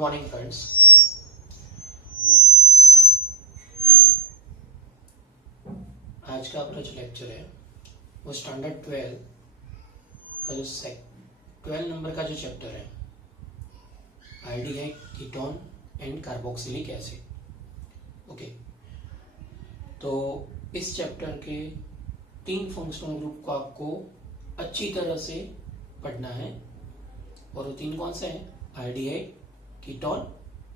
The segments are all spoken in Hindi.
Morning friends. आज का अपना जो लेक्चर है वो स्टैंडर्ड 12 का जो 12 नंबर का जो चैप्टर है aldehyde ketone and carboxylic acid. Okay, तो इस चैप्टर के 3 फंक्शनल ग्रुप को आपको अच्छी तरह से पढ़ना है और वो 3 कौन से हैं? Aldehyde, ketone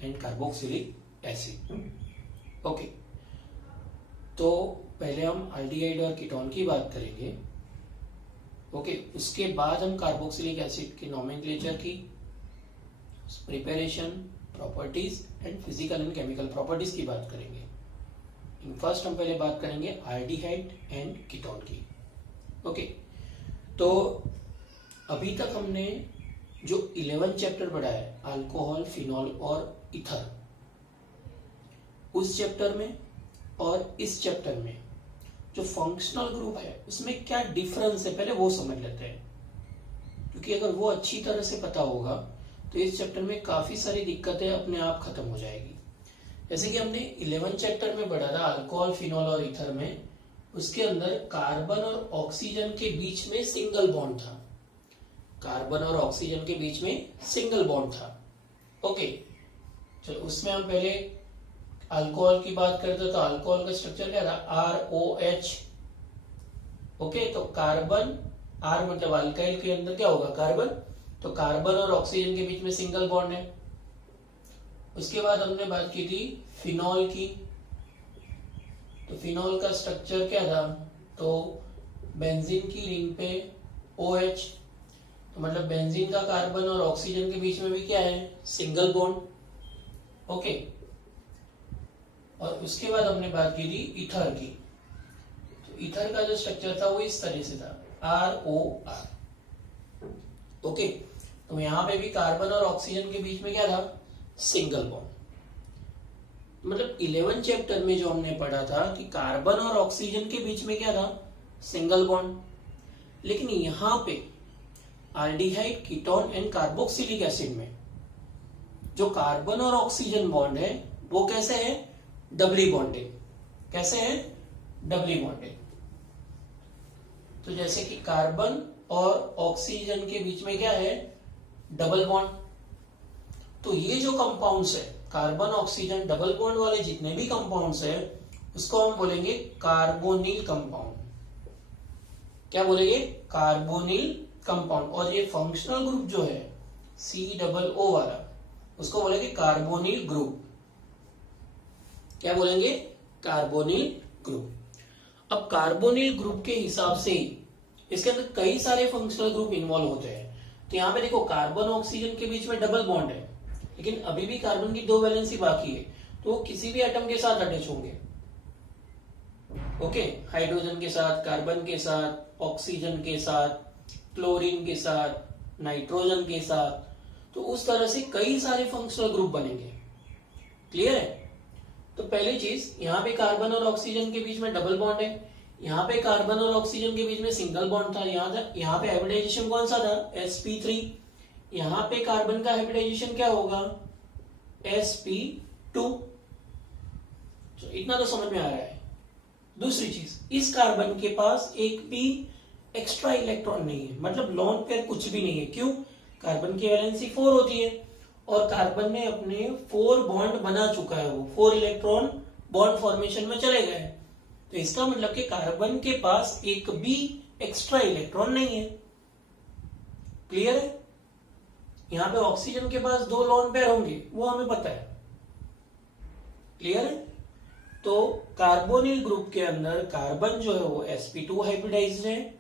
and carboxylic acid. Okay, तो पहले हम आल्डिहाइड और कीटोन की बात करेंगे। ओके, उसके बाद हम कार्बोक्सिलिक एसिड के नोमेनक्लेचर की, preparation, properties and physical and chemical properties की बात करेंगे। फर्स्ट हम पहले बात करेंगे आल्डिहाइड एंड कीटोन की। ओके, तो अभी तक हमने जो 11 चैप्टर पढ़ा है अल्कोहल, फिनॉल और ईथर, उस चैप्टर में और इस चैप्टर में जो फंक्शनल ग्रुप है उसमें क्या डिफरेंस है पहले वो समझ लेते हैं, क्योंकि अगर वो अच्छी तरह से पता होगा तो इस चैप्टर में काफी सारी दिक्कतें अपने आप खत्म हो जाएगी। जैसे कि हमने 11 चैप्टर में पढ़ा था अल्कोहल, फिनॉल और ईथर में, उसके अंदर कार्बन और ऑक्सीजन के बीच में सिंगल बॉन्ड था। कार्बन और ऑक्सीजन के बीच में सिंगल बॉन्ड था। ओके, चलो उसमें हम पहले अल्कोहल की बात करते तो अल्कोहल का स्ट्रक्चर क्या था? ROH। ओके, तो कार्बन, R मतलब अल्काइल के अंदर क्या होगा? कार्बन। तो कार्बन और ऑक्सीजन के बीच में सिंगल बॉन्ड है। उसके बाद हमने बात की थी फिनॉल की, तो फिनॉल का स्ट्रक्चर क्या था? तो बेंजीन की रिंग पे OH, तो मतलब बेंजीन का कार्बन और ऑक्सीजन के बीच में भी क्या है? Single bond. ओके, और उसके बाद हमने बात की थी ईथर की, तो ईथर का जो स्ट्रक्चर था वो इस तरह से था, ROR। ओके, तो यहाँ पे भी कार्बन और ऑक्सीजन के बीच में क्या था? Single bond. मतलब 11 चैप्टर में जो हमने पढ़ा था कि कार्बन और ऑक्सीजन के बीच में क्या था? Single bond. लेकिन यहाँ पे aldehyde, ketone and carboxylic acid में जो कार्बन और ऑक्सीजन बॉन्ड है वो कैसे है? Doubly bonded. कैसे है? Doubly bonded. तो जैसे कि कार्बन और ऑक्सीजन के बीच में क्या है? Double bond. तो ये जो कंपाउंड्स है कार्बन, ऑक्सीजन, डबल बॉन्ड वाले जितने भी कंपाउंड्स है उसको हम बोलेंगे कार्बोनिल कंपाउंड। क्या बोलेंगे? Carbonyl compound. और ये फंक्शनल ग्रुप जो है COO वाला उसको बोलेंगे कार्बोनिल ग्रुप। क्या बोलेंगे? Carbonyl group. अब कार्बोनिल ग्रुप के हिसाब से ही इसके अंदर कई सारे फंक्शनल ग्रुप इन्वॉल्व होते हैं। तो यहाँ पे देखो कार्बन ऑक्सीजन के बीच में डबल बॉन्ड है, लेकिन अभी भी कार्बन की 2 वैलेंसी बाकी है, तो वो किसी भी एटम के साथ अटैच होंगे। ओके, हाइड्रोजन के साथ, कार्बन के साथ, ऑक्सीजन के साथ, क्लोरीन के साथ, नाइट्रोजन के साथ, तो उस तरह से कई सारे फंक्शनल ग्रुप बनेंगे। क्लियर है? तो पहली चीज, यहाँ पे कार्बन और ऑक्सीजन के बीच में डबल बॉन्ड है, यहाँ पे कार्बन और ऑक्सीजन के बीच में सिंगल बॉन्ड था। यहाँ पे हाइब्रिडाइजेशन कौन सा था? sp3। यहाँ पे कार्बन का हाइब्रिडाइजेशन क्या होगा? sp2। तो इतना तो समझ में आ रहा है। दूसरी चीज, इस कार्बन के पास एक भी एक्स्ट्रा इलेक्ट्रॉन नहीं है, मतलब लोन पेयर कुछ भी नहीं है। क्यों? कार्बन की वैलेंसी 4 होती है और कार्बन ने अपने 4 बॉन्ड बना चुका है, वो 4 इलेक्ट्रॉन बॉन्ड फॉर्मेशन में चले गए। तो इसका मतलब कि कार्बन के पास एक भी एक्स्ट्रा इलेक्ट्रॉन नहीं है। क्लियर है? यहां पे ऑक्सीजन के पास 2 लोन पेयर होंगे, वो हमें पता है। क्लियर है? तो कार्बोनिल ग्रुप के अंदर कार्बन जो है वो sp2 हाइब्रिडाइज्ड है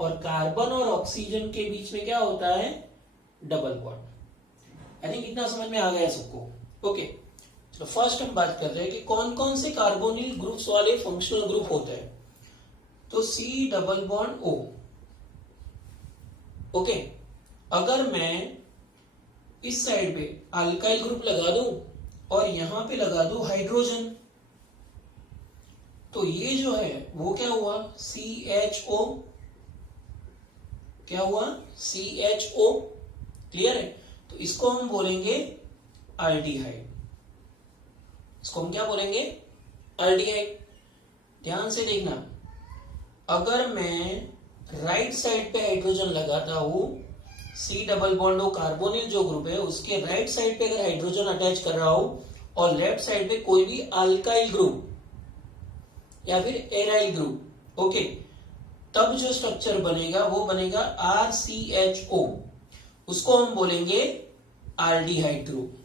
और कार्बन और ऑक्सीजन के बीच में क्या होता है? Double bond. आई थिंक इतना समझ में आ गया सबको। ओके, तो फर्स्ट हम बात कर रहे हैं कि कौन कौन से कार्बोनिल ग्रुप्स वाले फंक्शनल ग्रुप होते हैं। तो C double bond O। Okay, अगर मैं इस साइड पे अल्काइल ग्रुप लगा दूं और यहां पे लगा दूं हाइड्रोजन, तो ये जो है वो क्या हुआ? CHO। क्या हुआ? CHO। क्लियर है? तो इसको हम बोलेंगे एल्डिहाइड। इसको हम क्या बोलेंगे? एल्डिहाइड। ध्यान से देखना, अगर मैं राइट साइड पे हाइड्रोजन लगाता हूं, C double bond O carbonyl जो ग्रुप है उसके राइट साइड पे अगर हाइड्रोजन अटैच कर रहा हूं और लेफ्ट साइड पे कोई भी अल्काइल ग्रुप या फिर एराइल ग्रुप, ओके, तब जो स्ट्रक्चर बनेगा वो बनेगा RCHO। उसको हम बोलेंगे एल्डिहाइड ग्रुप।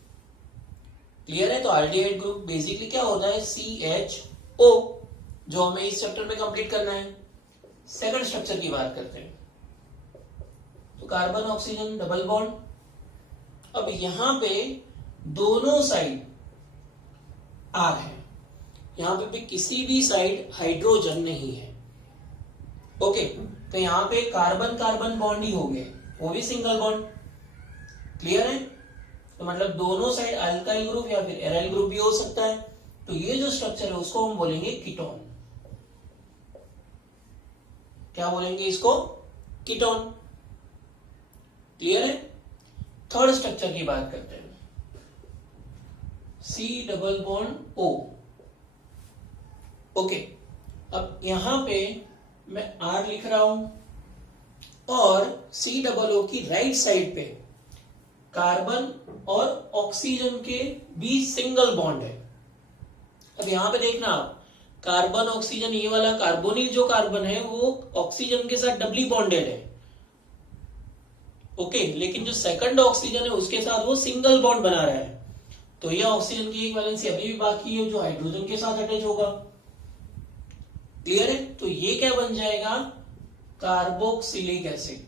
क्लियर है? तो एल्डिहाइड ग्रुप बेसिकली क्या होता है? CHO, जो हमें इस चैप्टर में कंप्लीट करना है। सेकंड स्ट्रक्चर की बात करते हैं, तो कार्बन ऑक्सीजन डबल बॉन्ड। अब यहां पे दोनों साइड R है, यहां पे भी किसी भी साइड हाइड्रोजन नहीं है, ओके। तो यहां पे कार्बन कार्बन बॉन्ड ही हो गए, वो भी सिंगल बॉन्ड। क्लियर है? तो मतलब दोनों साइड अल्काइल ग्रुप या फिर एराइल ग्रुप भी हो सकता है। तो ये जो स्ट्रक्चर है उसको हम बोलेंगे कीटोन। क्या बोलेंगे इसको? कीटोन। क्लियर है? थर्ड स्ट्रक्चर की बात करते हैं, C double bond O, okay. अब यहां पे मैं R लिख रहा हूं और C डबल O की राइट साइड पे कार्बन और ऑक्सीजन के बीच सिंगल बॉन्ड है। अब यहां पे देखना आप, कार्बन ऑक्सीजन, ये वाला कार्बोनिल जो कार्बन है वो ऑक्सीजन के साथ डबली बॉन्डेड है, ओके। लेकिन जो सेकंड ऑक्सीजन है उसके साथ वो सिंगल बॉन्ड बना रहा है। तो ये ऑक्सीजन की एक वैलेंसी अभी भी बाकी है जो हाइड्रोजन के साथ अटैच होगा। क्लियर है? तो ये क्या बन जाएगा? Carboxylic acid.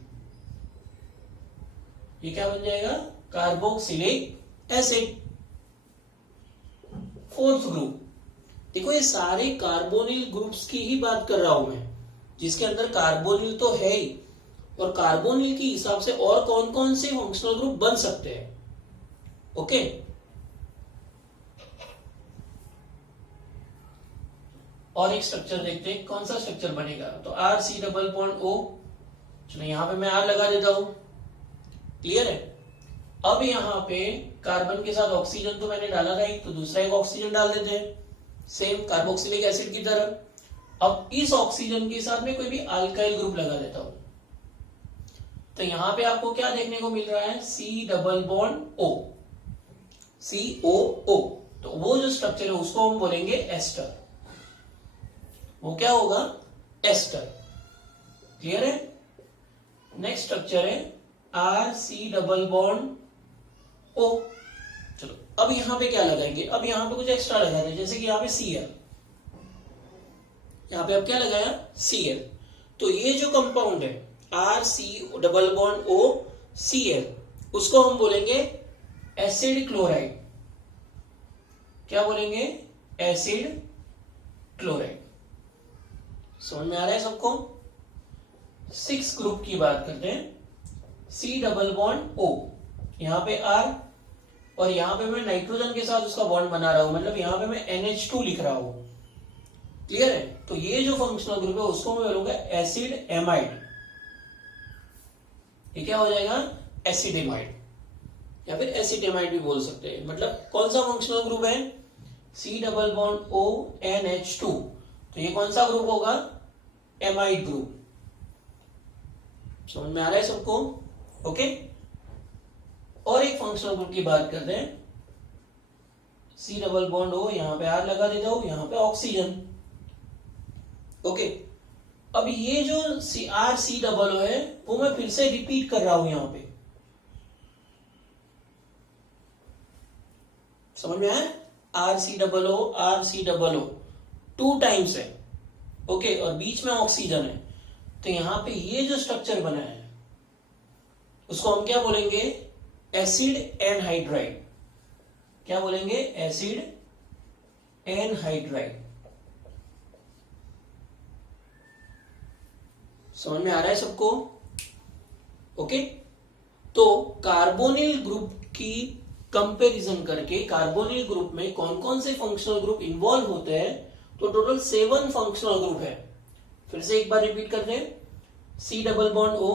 ये क्या बन जाएगा? Carboxylic acid. फोर्थ ग्रुप, देखो ये सारे कार्बोनिल ग्रुप्स की ही बात कर रहा हूं मैं, जिसके अंदर कार्बोनिल तो है ही, और कार्बोनिल के हिसाब से और कौन कौन से फंक्शनल ग्रुप बन सकते हैं, ओके। और एक स्ट्रक्चर देखते हैं, कौन सा स्ट्रक्चर बनेगा? तो RC डबल बॉन्ड O। चलो यहां पे मैं R लगा देता हूं। क्लियर है? अब यहां पे कार्बन के साथ ऑक्सीजन तो मैंने डाला था एक, तो दूसरा एक ऑक्सीजन डाल देते हैं, सेम कार्बोक्सिलिक एसिड की तरह। अब इस ऑक्सीजन के साथ में कोई भी अल्काइल ग्रुप लगा देता हूं, तो यहां पे आपको क्या देखने को मिल रहा है? C double bond O, COO। तो वो जो स्ट्रक्चर है उसको हम बोलेंगे एस्टर। वो क्या होगा? एस्टर। क्लियर है? नेक्स्ट स्ट्रक्चर है RC डबल बॉन्ड O। चलो अब यहां पे क्या लगाएंगे? अब यहां पे कुछ एक्स्ट्रा लगा दें, जैसे कि यहां पे Cl, यहां पे अब क्या लगाया? Cl। तो ये जो कंपाउंड है RC double bond O Cl, उसको हम बोलेंगे एसिड क्लोराइड। क्या बोलेंगे? Acid chloride. समझ में आ रहा है सबको? 6 ग्रुप की बात करते हैं, C डबल बॉन्ड O, यहां पे R, और यहां पे मैं नाइट्रोजन के साथ उसका बॉन्ड बना रहा हूं, मतलब यहां पे मैं NH2 लिख रहा हूं। क्लियर है? तो ये जो फंक्शनल ग्रुप है उसको मैं बोलूंगा एसिड एमाइड। ये क्या हो जाएगा? एसिड एमाइड, या फिर एसिटेमाइड भी बोल सकते हैं। मतलब कौन सा फंक्शनल ग्रुप है? C double bond O NH2, तो ये कौन सा ग्रुप होगा? Amide group. समझ में आ रहा है सबको? ओके। और एक फंक्शनल ग्रुप की बात करते हैं, C डबल बॉन्ड O, यहां पे R लगा देता हूं, यहां पे ऑक्सीजन, ओके। अब ये जो RC डबल O है वो मैं फिर से रिपीट कर रहा हूं यहां पे। समझ में आया? RC डबल O 2 टाइम्स है, ओके, और बीच में ऑक्सीजन है। तो यहां पे ये जो स्ट्रक्चर बना है उसको हम क्या बोलेंगे? Acid anhydride. क्या बोलेंगे? Acid anhydride. समझ में आ रहा है सबको? ओके। तो कार्बोनिल ग्रुप की कंपैरिजन करके कार्बोनिल ग्रुप में कौन कौन से फंक्शनल ग्रुप इन्वॉल्व होते हैं, तो टोटल 7 फंक्शनल ग्रुप है। फिर से एक बार रिपीट करते हैं, C double bond O,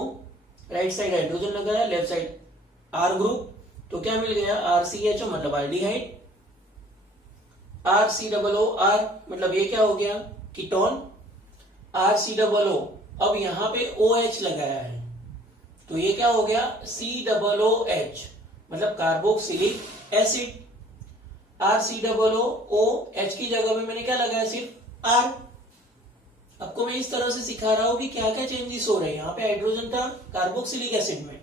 right side hydrogen लगाया, लेफ्ट साइड R ग्रुप, तो क्या मिल गया, RCHO मतलब आल्डिहाइड, RCOO मतलब ये क्या हो गया, कीटोन, RCOO अब यहां पे OH लगाया है तो ये क्या हो गया, COOH मतलब कार्बोक्सिलिक एसिड। RCOOH की जगह पे मैंने क्या लगाया, सिर्फ R। आपको मैं इस तरह से सिखा रहा हूं कि क्या क्या चेंजेस हो रहे हैं। यहाँ पे हाइड्रोजन था कार्बोक्सिलिक एसिड में,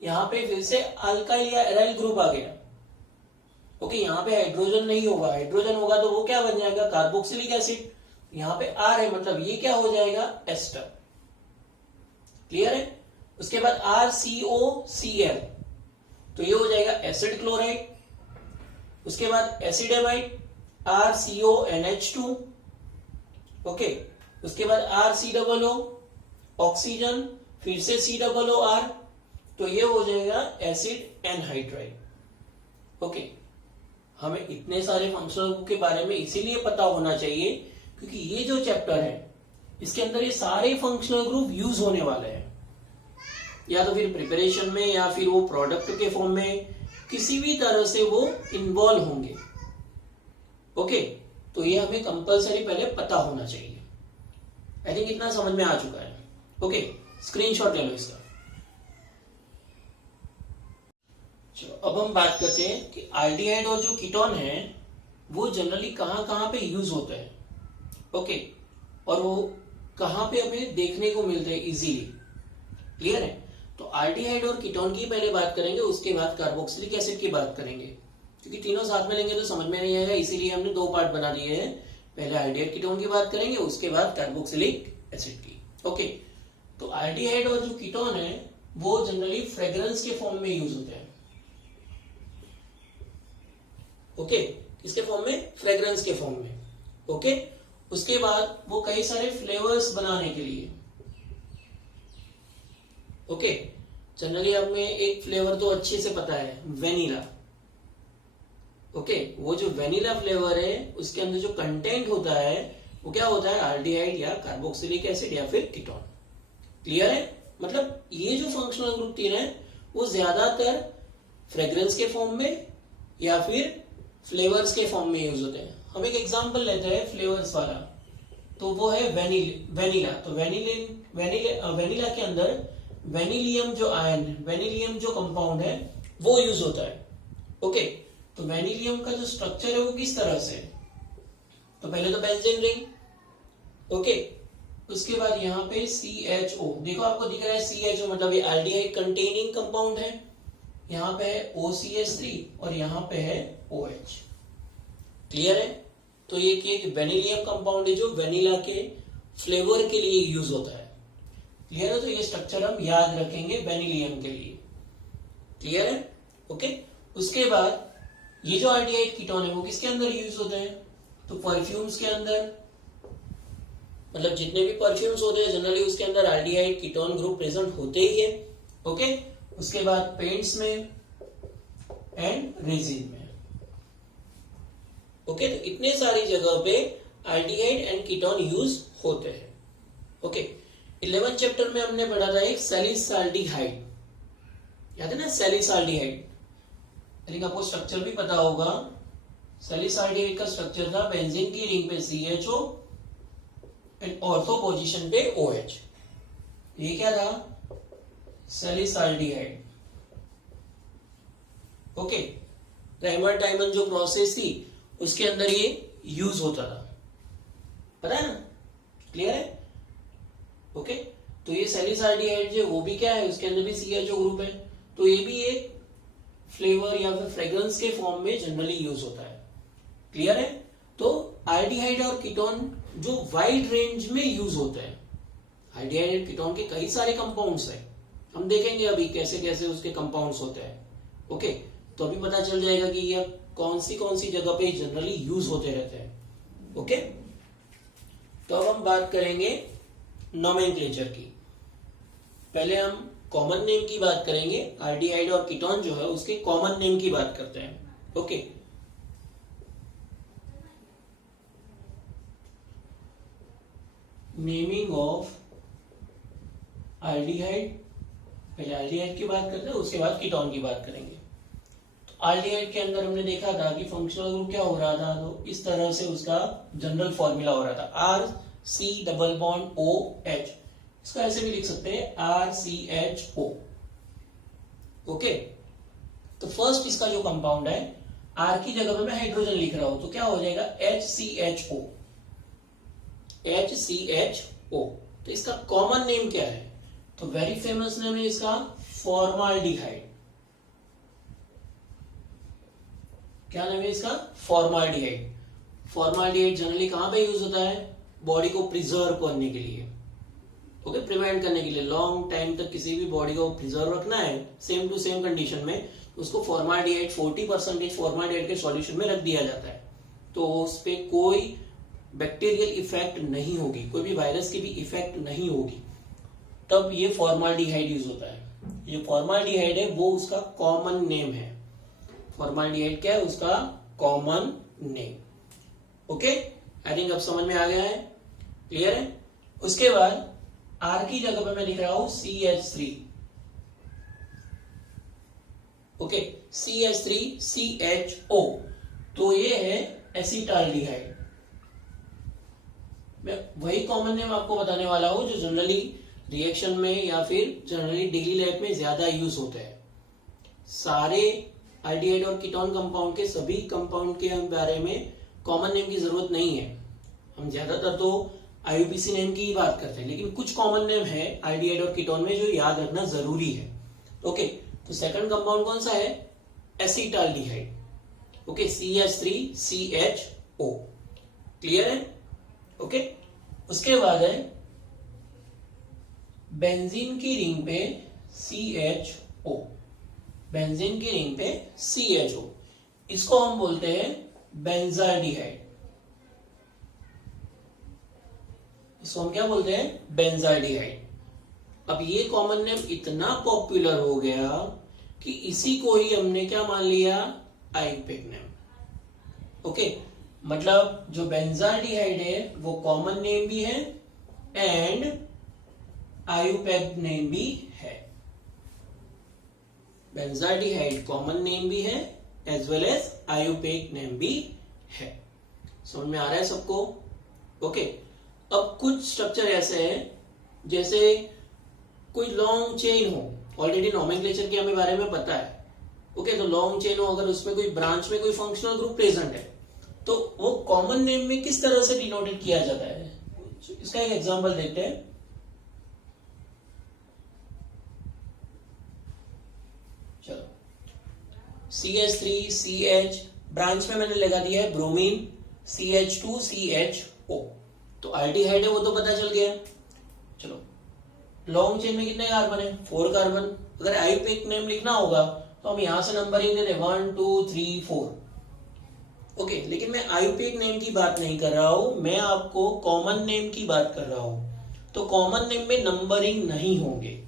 यहाँ पे फिर से अल्काइल या एराइल ग्रुप आ गया। ओके, यहाँ पे हाइड्रोजन नहीं होगा, हाइड्रोजन होगा तो वो क्या बन जाएगा, कार्बोक्सिलिक एसिड। यहाँ पे R है मतलब ये क्या हो जाएगा, एस्टर। क्लियर है। उसके बाद RCOCl तो ये हो जाएगा एसिड क्लोराइड। उसके बाद एसिडेमाइड RCONH2। ओके, उसके बाद RCOO ऑक्सीजन, फिर से COOR तो ये हो जाएगा एसिड एनहाइड्राइड। ओके, हमें इतने सारे फंक्शनल ग्रुप के बारे में इसीलिए पता होना चाहिए क्योंकि ये जो चैप्टर है इसके अंदर ये सारे फंक्शनल ग्रुप यूज होने वाले हैं, या तो फिर प्रिपरेशन में या फिर वो प्रोडक्ट के फॉर्म में, किसी भी तरह से वो इन्वॉल्व होंगे। ओके, तो ये हमें कंपलसरी पहले पता होना चाहिए। आई थिंक इतना समझ में आ चुका है। ओके, स्क्रीनशॉट ले लो इसका। चलो अब हम बात करते हैं कि आल्डिहाइड और जो कीटोन है वो जनरली कहां कहां पे यूज होते हैं। ओके, और वो कहां पे हमें देखने को मिलते हैं इजीली। क्लियर है। तो आल्डिहाइड और कीटोन की पहले बात करेंगे, उसके बाद कार्बोक्सिलिक एसिड की बात करेंगे, क्योंकि तीनों साथ में लेंगे तो समझ में नहीं आएगा, इसीलिए हमने दो पार्ट बना दिए हैं। पहले आल्डिहाइड कीटोन की बात करेंगे, उसके बाद कार्बोक्सिलिक एसिड की। ओके, तो आल्डिहाइड और जो कीटोन है वो जनरली फ्रेग्रेंस के फॉर्म में यूज होते हैं। ओके, किसके फॉर्म में, फ्रेग्रेंस के फॉर्म में। ओके, उसके बाद वो कई सारे फ्लेवर्स बनाने के लिए। ओके, जनरली हमें एक फ्लेवर तो अच्छे से पता है, वेनिला। ओके, वो जो वेनिला फ्लेवर है उसके अंदर जो कंटेंट होता है वो क्या होता है, आल्डिहाइड या कार्बोक्सिलिक एसिड या फिर कीटोन। क्लियर है। मतलब ये जो फंक्शनल ग्रुप तीन है वो ज्यादातर फ्रेग्रेंस के फॉर्म में या फिर फ्लेवर्स के फॉर्म में यूज होते हैं। हम एक एग्जांपल लेते हैं फ्लेवर्स वाला, तो वो है वेनिला। तो वेनिला के अंदर वेनिलियम जो आयन है, वेनिलियम जो कंपाउंड है वो यूज होता है। ओके, तो वेनिलियम का जो स्ट्रक्चर है वो किस तरह से, तो पहले तो बेंजीन रिंग। ओके, उसके बाद यहाँ पे CHO, देखो आपको दिख रहा है CHO मतलब ये एल्डिहाइड कंटेनिंग कंपाउंड है। यहाँ पे है OCH3 और यहाँ पे है OH। क्लियर है। तो ये एक वेनिलियम कंपाउंड है जो वेनिला के फ्लेवर के लिए यूज होता है। क्लियर है। तो ये स्ट्रक्चर हम याद रखेंगे वेनिलियम के लिए। क्लियर है। ओके, उसके बाद ये जो आल्डिहाइड कीटोन है वो किसके अंदर यूज होते हैं, तो परफ्यूम्स के अंदर। मतलब जितने भी परफ्यूम्स होते हैं जनरली उसके अंदर आल्डिहाइड कीटोन ग्रुप प्रेजेंट होते ही है। ओके, उसके बाद पेंट्स में एंड रेजिन में। ओके, तो इतने सारी जगह पे आल्डिहाइड एंड कीटोन यूज होते हैं। ओके, 11th चैप्टर में हमने पढ़ा था एक सैलिसाल्डिहाइड, याद है ना, सैलिसाल्डिहाइड। लेकिन आपको स्ट्रक्चर भी पता होगा। सैलिसाल्डिहाइड का स्ट्रक्चर था बेंजीन की रिंग पे CHO एंड ऑर्थो पोजीशन पे OH। ये क्या था, सैलिसाल्डिहाइड। ओके, राइमर टाइमन जो प्रोसेस थी उसके अंदर ये यूज होता था, पता है ना। क्लियर है। ओके, तो ये सैलिसाल्डिहाइड जो वो भी क्या है, उसके अंदर भी CHO ग्रुप है, तो ये भी एक फ्लेवर या फिर फ्रेग्रेंस के फॉर्म में जनरली यूज होता है। क्लियर है। तो आल्डिहाइड और कीटोन जो वाइड रेंज में यूज होते हैं। आल्डिहाइड और कीटोन के कई सारे कंपाउंड्स हैं, हम देखेंगे अभी कैसे कैसे उसके कंपाउंड्स होते हैं। ओके, तो अभी पता चल जाएगा कि ये कौन सी जगह पे जनरली यूज होते रहते हैं। ओके, तो अब हम बात करेंगे नोमेनक्लेचर की। पहले हम कॉमन नेम की बात करेंगे। आल्डिहाइड और कीटोन जो है उसके कॉमन नेम की बात करते हैं। ओके, नेमिंग ऑफ आल्डिहाइड, पहले आल्डिहाइड की बात करते हैं उसके बाद कीटोन की बात करेंगे। एल्डिहाइड के अंदर हमने देखा था कि फंक्शनल ग्रुप क्या हो रहा था, तो इस तरह से उसका जनरल फॉर्मूला हो रहा था RC डबल बॉन्ड OH। इसको ऐसे भी लिख सकते हैं RCHO। ओके, तो फर्स्ट इसका जो कंपाउंड है, R की जगह पे मैं हाइड्रोजन लिख रहा हूं तो क्या हो जाएगा HCHO। HCHO। तो इसका कॉमन नेम क्या है, तो वेरी फेमस नेम है इसका फॉर्माल्डिहाइड। क्या नाम है इसका, फॉर्माल्डिहाइड। फॉर्माल्डिहाइड जनरली कहां पे यूज होता है, बॉडी को प्रिजर्व करने के लिए, ओके, प्रिवेंट करने के लिए, लॉन्ग टाइम तक किसी भी बॉडी को प्रिजर्व रखना है सेम टू सेम कंडीशन में, उसको फॉर्माल्डिहाइड 40% फॉर्माल्डिहाइड के सॉल्यूशन में रख दिया जाता है, तो उस पे कोई बैक्टीरियल इफेक्ट नहीं होगी, कोई भी वायरस की भी इफेक्ट नहीं होगी, तब ये फॉर्माल्डिहाइड यूज होता है। ये फॉर्माल्डिहाइड है वो उसका कॉमन नेम है। फॉर्माल्डिहाइड क्या है, उसका common name. Okay, I think अब समझ में आ गया है, क्लियर है। उसके बाद R की जगह पे मैं लिख रहा हूं CH3। ओके, CH3CHO, तो ये है एसिटाल्डिहाइड। मैं वही कॉमन नेम आपको बताने वाला हूं जो जनरली रिएक्शन में या फिर जनरली डेली लाइफ में ज्यादा यूज होते हैं। सारे एल्डिहाइड और कीटोन कंपाउंड के सभी कंपाउंड के बारे में कॉमन नेम की जरूरत नहीं है, हम ज्यादातर तो IUPAC नेम की ही बात करते हैं, लेकिन कुछ कॉमन नेम है एल्डिहाइड और कीटोन में जो याद रखना जरूरी है। ओके, तो सेकंड कंपाउंड कौन सा है, एसिटाल्डिहाइड। ओके, CH3CHO, क्लियर है। ओके, उसके बाद है बेंजीन की रिंग पे CHO, बेंजीन की रिंग पे CHO, इसको हम बोलते हैं बेंजाल्डिहाइड। इसको हम क्या बोलते हैं, बेंजाल्डिहाइड। अब ये कॉमन नेम इतना पॉपुलर हो गया कि इसी को ही हमने क्या मान लिया, आईयूपैक नेम। ओके, मतलब जो बेंजाल्डिहाइड है वो कॉमन नेम भी है एंड आईयूपैक नेम भी है। बेंजाल्डिहाइड कॉमन नेम भी है as well as IUPAC name भी है। समझ में आ रहा है सबको। ओके, अब कुछ स्ट्रक्चर ऐसे हैं जैसे कोई लॉन्ग चेन हो, ऑलरेडी नोमेनक्लेचर के हमें बारे में पता है। ओके, तो लॉन्ग चेन हो, अगर उसमें कोई ब्रांच में कोई फंक्शनल ग्रुप प्रेजेंट है तो वो कॉमन नेम में किस तरह से डिनोटेड किया जाता है, इसका एक एग्जांपल देखते हैं। चलो, CH3CH, ब्रांच में मैंने लगा दिया है ब्रोमीन, CH2CHO, तो एल्डिहाइड है वो तो पता चल गया। चलो, लॉन्ग चेन में कितने कार्बन है, 4 कार्बन। अगर आईयूपैक नेम लिखना होगा तो हम यहां से नंबरिंग दे दें 1 2 3 4। ओके, लेकिन मैं आईयूपैक नेम की बात नहीं कर रहा हूं, मैं आपको कॉमन नेम की बात कर रहा हूं। तो कॉमन नेम में नंबरिंग नहीं होंगे,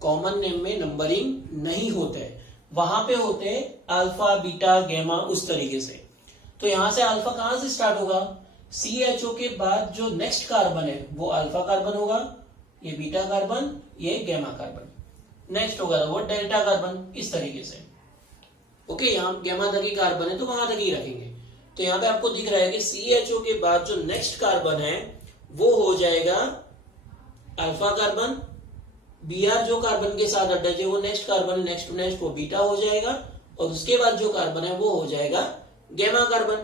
कॉमन नेम में नंबरिंग नहीं होते, वहां पे होते अल्फा बीटा गैमा उस तरीके से। तो यहां से अल्फा कहां से स्टार्ट होगा, CHO के बाद जो नेक्स्ट कार्बन है वो अल्फा कार्बन होगा, ये बीटा कार्बन, ये गैमा कार्बन। नेक्स्ट होगा वो डेल्टा कार्बन, इस तरीके से। ओके, यहाँ गैमा तक ही कार्बन है तो वहां तक ही रखेंगे। तो यहाँ पे आपको दिख रहा है कि CHO के बाद जो नेक्स्ट कार्बन है वो हो जाएगा अल्फा कार्बन, Br जो कार्बन के साथ अटैच है वो next carbon, next to next वो बीटा हो जाएगा, और उसके बाद जो कार्बन है वो हो जाएगा गैमा कार्बन।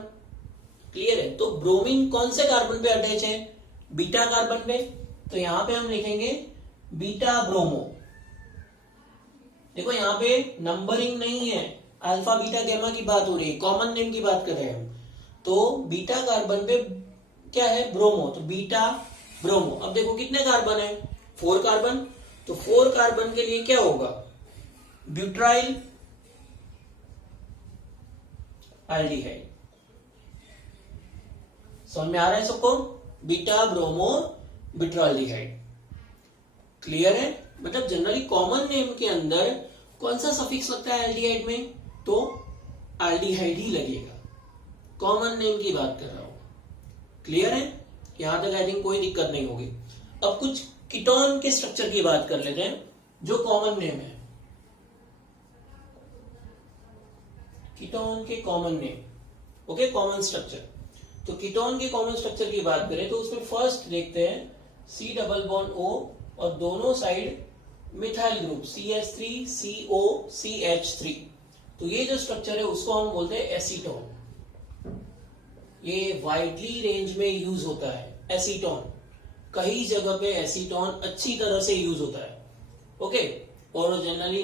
क्लियर है। तो ब्रोमीन कौन से कार्बन पे अटैच है, बीटा कार्बन पे, तो यहां पे हम लिखेंगे बीटा ब्रोमो। देखो यहां पे नंबरिंग नहीं है, अल्फा बीटा गैमा की बात हो रही है, कॉमन नेम की बात कर रहे हैं हम। तो बीटा कार्बन पे क्या है, ब्रोमो, तो बीटा ब्रोमो। अब देखो कितने कार्बन है, 4 कार्बन, तो 4 कार्बन के लिए क्या होगा, ब्यूट्राइल एल्डिहाइड। समझ में आ रहा है सबको, बीटा ब्रोमो ब्यूट्राल्डिहाइड। क्लियर है। मतलब जनरली कॉमन नेम के अंदर कौन सा सफिक्स लगता है एल्डिहाइड में, तो एल्डिहाइड ही लगेगा। कॉमन नेम की बात कर रहा हूं, क्लियर है। यहां तक आई थिंक कोई दिक्कत नहीं होगी। अब कुछ कीटोन के स्ट्रक्चर की बात कर लेते हैं जो कॉमन नेम है। कीटोन के common name. Okay, common structure. तो कीटोन के कॉमन स्ट्रक्चर की बात करें तो उसमें फर्स्ट देखते हैं C डबल बॉन्ड O और दोनों साइड मिथाइल ग्रुप CH3COCH3। तो ये जो स्ट्रक्चर है उसको हम बोलते हैं एसीटोन। ये वाइडली रेंज में यूज होता है एसीटोन, कई जगह पे एसीटोन अच्छी तरह से यूज होता है। ओके, और जनरली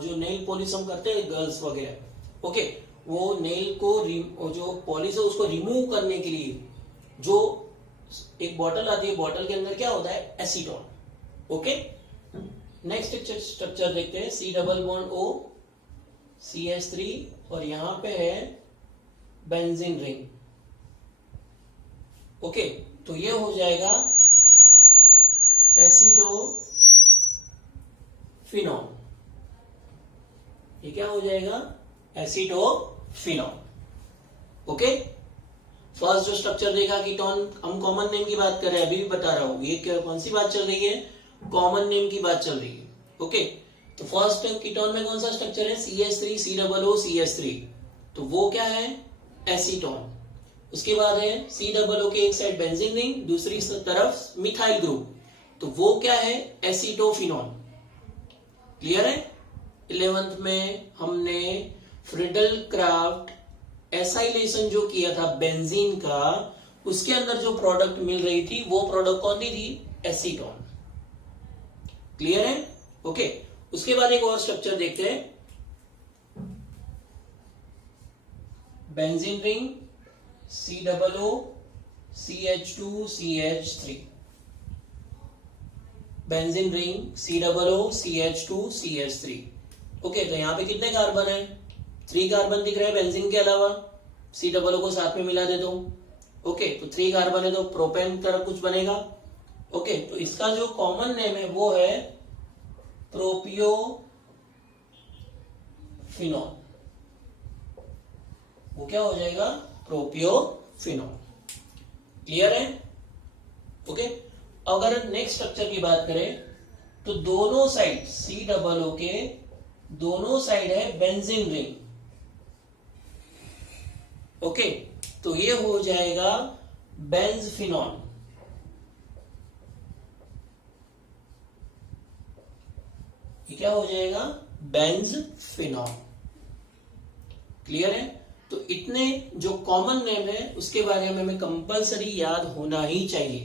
जो नेल पॉलिश हम करते हैं गर्ल्स वगैरह, ओके, वो नेल को जो पॉलिश है उसको रिमूव करने के लिए जो एक बॉटल आती है, बॉटल के अंदर क्या होता है, एसीटोन। ओके, नेक्स्ट स्ट्रक्चर देखते हैं C double bond O CH3 और यहां पे है बेंजीन रिंग। ओके, तो ये हो जाएगा एसिटोफिनॉल। ये क्या हो जाएगा, एसिटोफिनॉल। ओके, फर्स्ट जो स्ट्रक्चर देखा कीटोन, हम कॉमन नेम की बात कर रहे हैं, अभी भी बता रहा हूं, ये कौन सी बात चल रही है, कॉमन नेम की बात चल रही है। ओके, तो फर्स्ट कीटोन में कौन सा स्ट्रक्चर है, CH3 COO CH3, तो वो क्या है, एसीटोन। उसके बाद है COO के एक साइड बेंजीन रिंग, दूसरी तरफ मिथाइल ग्रुप, तो वो क्या है, एसिटोफिनॉल। क्लियर है। 11th में हमने फ्रिडल क्राफ्ट एसाइलेशन जो किया था बेंजीन का, उसके अंदर जो प्रोडक्ट मिल रही थी वो प्रोडक्ट कौन सी थी, एसीटोन। क्लियर है। ओके, उसके बाद एक और स्ट्रक्चर देखते हैं, benzene ring COO CH2 CH3, benzene ring COO CH2 CH3। Okay, तो यहां पे कितने कार्बन है, 3 कार्बन दिख रहे हैं बेंजीन के अलावा, COO को साथ में मिला दे दो। ओके, तो 3 कार्बन है तो प्रोपेन की तरह कुछ बनेगा। ओके, तो इसका जो कॉमन नेम है वो है प्रोपियोफिनॉल। वो क्या हो जाएगा, प्रोपियोफिनॉल। क्लियर है। ओके, अगर नेक्स्ट स्ट्रक्चर की बात करें तो दोनों साइड COO के दोनों साइड है बेंजीन रिंग। ओके, तो ये हो जाएगा बेंजफिनॉल। ये क्या हो जाएगा, बेंजफिनॉल। क्लियर है। तो इतने जो कॉमन नेम है उसके बारे में हमें कंपलसरी याद होना ही चाहिए।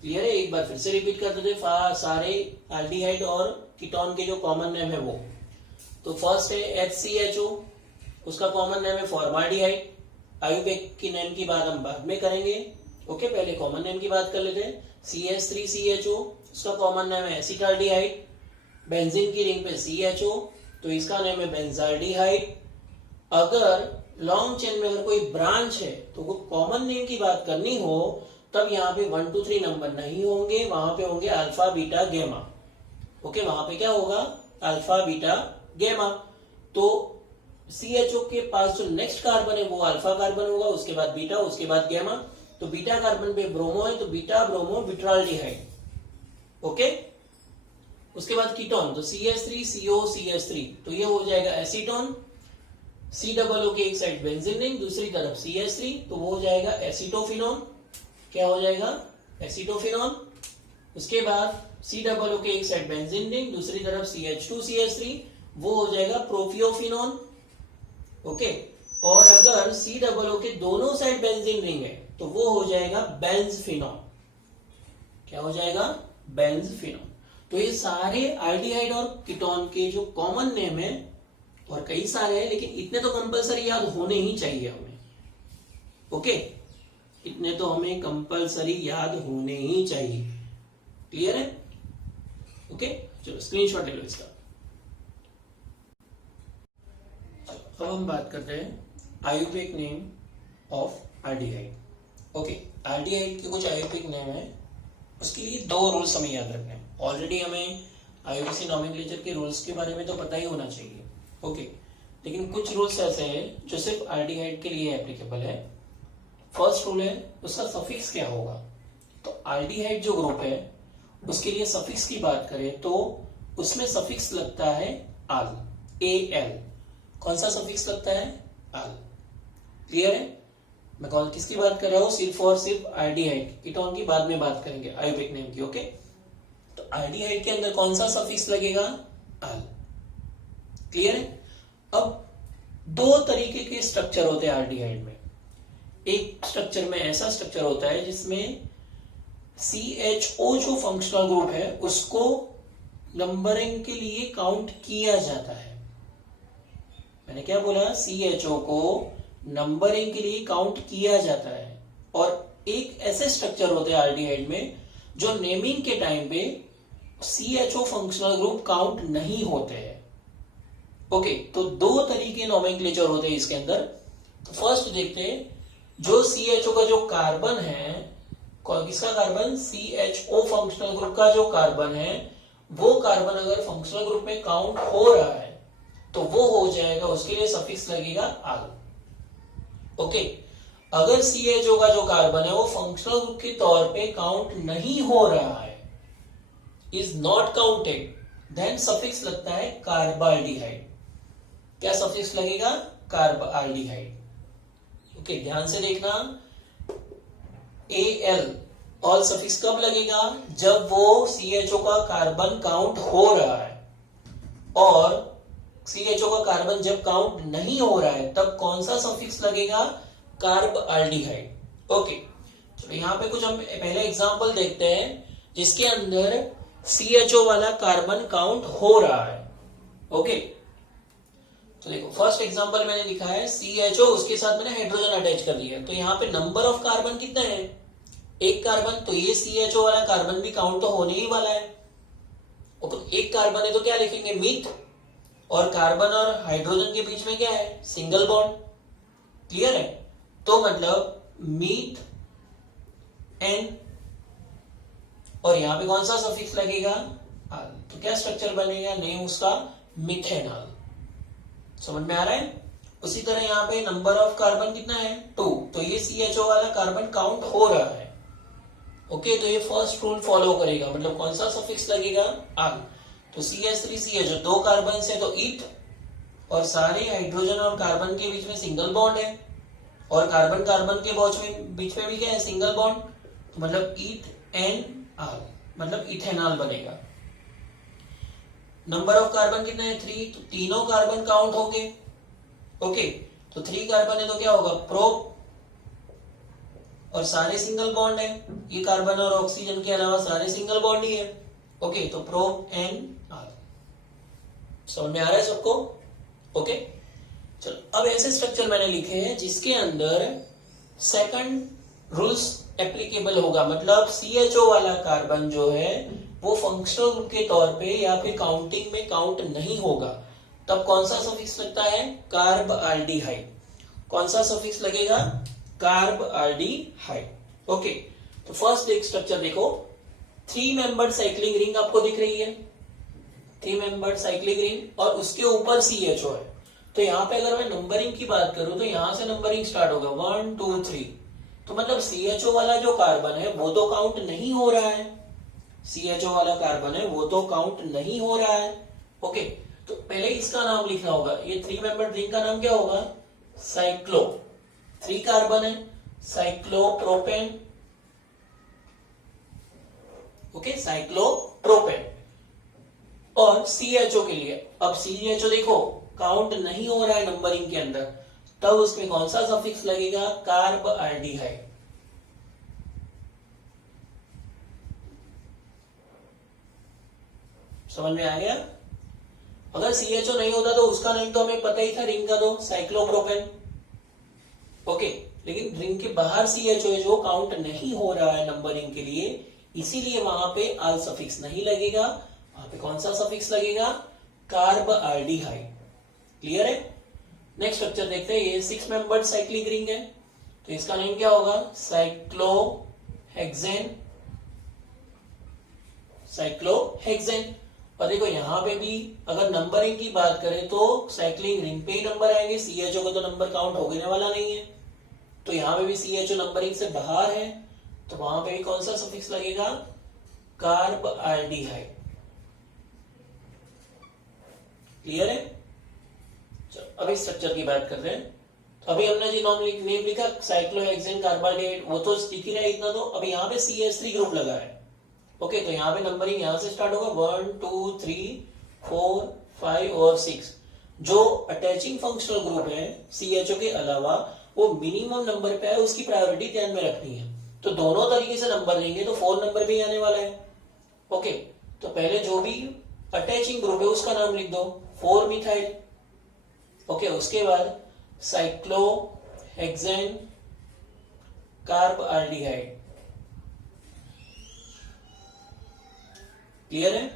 क्लियर है। एक बार फिर से रिपीट कर देते हैं सारे एल्डिहाइड और कीटोन के जो कॉमन नेम है वो। तो फर्स्ट है HCHO, उसका कॉमन नेम है फॉर्माल्डिहाइड। आयुर्वेद की नेम की बात हम बाद में करेंगे। ओके, पहले कॉमन नेम की बात कर लेते हैं। CH3CHO, उसका कॉमन नेम है एसिटाल्डिहाइड। बेंजीन की रिंग पे CHO, तो इसका नेम है बेंजाल्डिहाइड। अगर लॉन्ग चेन में अगर कोई ब्रांच है तो वो कॉमन नेम की बात करनी हो तब यहाँ पे 1 2 3 नंबर नहीं होंगे, वहां पे होंगे अल्फा बीटा गेमा। ओके, वहां पे क्या होगा, अल्फा बीटा गेमा। तो CHO के पास जो नेक्स्ट कार्बन है वो अल्फा कार्बन होगा, उसके बाद बीटा, उसके बाद गेमा। तो बीटा कार्बन पे ब्रोमो है तो बीटा ब्रोमो विट्राल्डिहाइड। ओके, उसके बाद कीटोन, तो CH3CO CH3, तो ये हो जाएगा एसीटोन। COO के एक साइड बेंजीन रिंग, दूसरी तरफ CH3, तो वो हो जाएगा एसिटोफिनॉल। क्या हो जाएगा, एसिटोफिनॉल। उसके बाद COO के एक साइड बेंजीन रिंग, दूसरी तरफ CH2 CH3, वो हो जाएगा प्रोपियोफिनॉल। ओके, और अगर COO के दोनों साइड बेंजीन रिंग है तो वो हो जाएगा बेंजफिनॉल। क्या हो जाएगा, बेंजफिनॉल। तो ये सारे एल्डिहाइड और कीटोन के जो कॉमन नेम है, और कई सारे हैं लेकिन इतने तो कंपलसरी याद होने ही चाहिए हमें। ओके, इतने तो हमें कंपलसरी याद होने ही चाहिए। क्लियर है। ओके, चलो स्क्रीनशॉट ले लो इसका। अब हम बात करते हैं Ayurvedic name of aldehyde. Okay, aldehyde के कुछ आयुर्वेदिक नेम है, उसके लिए 2 रूल्स हमें याद रखने हैं। ऑलरेडी हमें आयुर्वेदिक नॉमेनक्लेचर के रूल्स के बारे में तो पता ही होना चाहिए। ओके, लेकिन कुछ रूल्स ऐसे हैं जो सिर्फ एल्डिहाइड के लिए एप्लीकेबल है। फर्स्ट रूल है उसका सफिक्स क्या होगा। तो एल्डिहाइड जो ग्रुप है उसके लिए सफिक्स की बात करें तो उसमें सफिक्स लगता है आल, AL। कौन सा सफिक्स लगता है? आल। क्लियर है? मैं कौन किसकी बात कर रहा हूँ? सिर्फ और सिर्फ आल्डिहाइड, कीटोन की बाद में बात करेंगे, आयोबिक नेम की। ओके, तो आल्डिहाइड के अंदर कौन सा सफिक्स लगेगा? आल। क्लियर है? अब दो तरीके के स्ट्रक्चर होते हैं आल्डिहाइड में। एक स्ट्रक्चर में ऐसा स्ट्रक्चर होता है जिसमें CHO जो फंक्शनल ग्रुप है उसको नंबरिंग के लिए काउंट किया जाता है। मैंने क्या बोला? CHO को नंबरिंग के लिए काउंट किया जाता है। और एक ऐसे स्ट्रक्चर होते हैं आल्डिहाइड में जो नेमिंग के टाइम पे CHO फंक्शनल ग्रुप काउंट नहीं होते हैं। ओके, तो दो तरीके नोमेनक्लेचर होते हैं इसके अंदर। तो फर्स्ट देखते हैं, जो CHO का जो कार्बन है, किसका कार्बन? CHO फंक्शनल ग्रुप का जो कार्बन है, वो कार्बन अगर फंक्शनल ग्रुप में काउंट हो रहा है तो वो हो जाएगा, उसके लिए सफिक्स लगेगा आल। ओके, अगर CHO का जो कार्बन है वो फंक्शनल ग्रुप के तौर पे काउंट नहीं हो रहा है, is not counted, then suffix लगता है कार्बाल्डिहाइड। क्या सफिक्स लगेगा? कार्बाल्डिहाइड। ओके, ध्यान से देखना, AL ऑल सफिक्स कब लगेगा? जब वो CHO का कार्बन काउंट हो रहा है। और CHO का कार्बन जब काउंट नहीं हो रहा है तब कौन सा सफिक्स लगेगा? कार्बाल्डिहाइड। ओके, तो यहां पे कुछ हम पहले एग्जांपल देखते हैं जिसके अंदर CHO वाला कार्बन काउंट हो रहा है। ओके, तो देखो फर्स्ट एग्जांपल मैंने लिखा है CHO, उसके साथ मैंने हाइड्रोजन अटैच कर दिया है। तो यहाँ पे नंबर ऑफ कार्बन कितने हैं? एक कार्बन। तो ये CHO वाला कार्बन भी काउंट तो होने ही वाला है। तो एक कार्बन है तो क्या लिखेंगे? मीथ। और कार्बन और हाइड्रोजन के बीच में क्या है? Single bond. क्लियर है? तो मतलब मीथ एन, और यहां पे कौन सा सफिक्स लगेगा? आल। तो क्या स्ट्रक्चर बनेगा? नेम उसका मिथेनॉल। समझ में आ रहा है? उसी तरह यहाँ पे नंबर ऑफ कार्बन कितना है? 2। तो ये CHO वाला कार्बन काउंट हो रहा है। ओके, तो ये फर्स्ट रूल फॉलो करेगा, मतलब कौन सा सफिक्स लगेगा? आल। तो CH3CHO दो कार्बन है तो ईथ, और सारे हाइड्रोजन और कार्बन के बीच में सिंगल बॉन्ड है, और कार्बन कार्बन के बीच में भी क्या है? Single bond. तो मतलब ईथ एन आल, मतलब इथेनॉल बनेगा। नंबर ऑफ कार्बन कितना है? 3। तो तीनों कार्बन काउंट होंगे। ओके, तो 3 कार्बन है तो क्या होगा? प्रोप, और सारे सिंगल बॉन्ड है, ये कार्बन और ऑक्सीजन के अलावा सारे सिंगल बॉन्ड ही है। ओके, तो प्रोप एन आर। समझ में आ रहा है सबको? ओके, चलो अब ऐसे स्ट्रक्चर मैंने लिखे हैं जिसके अंदर सेकंड रूल्स एप्लीकेबल होगा, मतलब CHO वाला कार्बन जो है वो फंक्शनल ग्रुप के तौर पे या फिर काउंटिंग में काउंट नहीं होगा। तब कौन सा सफिक्स लगता है? कार्बाल्डिहाइड। कौन सा सफिक्स लगेगा? कार्बाल्डिहाइड। ओके, तो फर्स्ट एक स्ट्रक्चर देखो, 3 मेंबर्ड साइक्लिंग रिंग आपको दिख रही है, 3 मेंबर्ड साइक्लिंग रिंग, और उसके ऊपर CHO है। तो यहाँ पे अगर मैं नंबरिंग की बात करूं तो यहां से नंबरिंग स्टार्ट होगा 1 2 3। तो मतलब CHO वाला जो कार्बन है वो तो काउंट नहीं हो रहा है, CHO वाला कार्बन है वो तो काउंट नहीं हो रहा है। ओके, तो पहले इसका नाम लिखना होगा। ये 3 मेंबर्ड रिंग का नाम क्या होगा? साइक्लो। 3 कार्बन है, साइक्लोप्रोपेन। Okay, cyclopropane. और CHO के लिए, अब CHO देखो काउंट नहीं हो रहा है नंबरिंग के अंदर, तब उसमें कौन सा सफिक्स लगेगा? कार्बाल्डिहाइड। समझ में आ गया? अगर CHO नहीं होता तो उसका नाम तो हमें पता ही था रिंग का, तो साइक्लोप्रोपेन। ओके, लेकिन रिंग के बाहर CHO है जो काउंट नहीं हो रहा है नंबरिंग के लिए, इसीलिए वहां पे आल सफिक्स नहीं लगेगा, वहां पे कौन सा सफिक्स लगेगा? कार्बाल्डिहाइड। क्लियर है? नेक्स्ट स्ट्रक्चर देखते हैं, ये 6 मेंबर्ड साइक्लिक रिंग है, तो इसका नेम क्या होगा? साइक्लोहेक्सेन। साइक्लोहेक्सेन। और देखो यहां पे भी अगर नंबरिंग की बात करें तो साइक्लिंग रिंग पे ही नंबर आएंगे, CHO का तो नंबर काउंट होने वाला नहीं है, तो यहां पे भी CHO नंबरिंग से बाहर है, तो वहां पे भी कौन सा सफिक्स लगेगा? कार्बाल्डिहाइड। क्लियर है? अभी स्ट्रक्चर की बात करते हैं। तो अभी हमने जो नेम लिखा साइक्लोहेक्सेन कार्बाइड, वो तो दिख ही रहा है इतना। तो अभी यहाँ पे CH3 ग्रुप लगा है। ओके, तो यहाँ पे नंबरिंग यहाँ से स्टार्ट होगा 1 2 3 4 5 और 6। जो अटैचिंग फंक्शनल ग्रुप है CHO के अलावा वो मिनिमम नंबर पे है, उसकी प्रायोरिटी ध्यान में रखनी है। तो दोनों तरीके से नंबर देंगे तो 4 नंबर पे ही आने वाला है। ओके, तो पहले जो भी अटैचिंग ग्रुप है उसका नाम लिख दो 4 मिथाइल। ओके, उसके बाद साइक्लोहेक्सेन कार्बआल्डिहाइड। क्लियर है?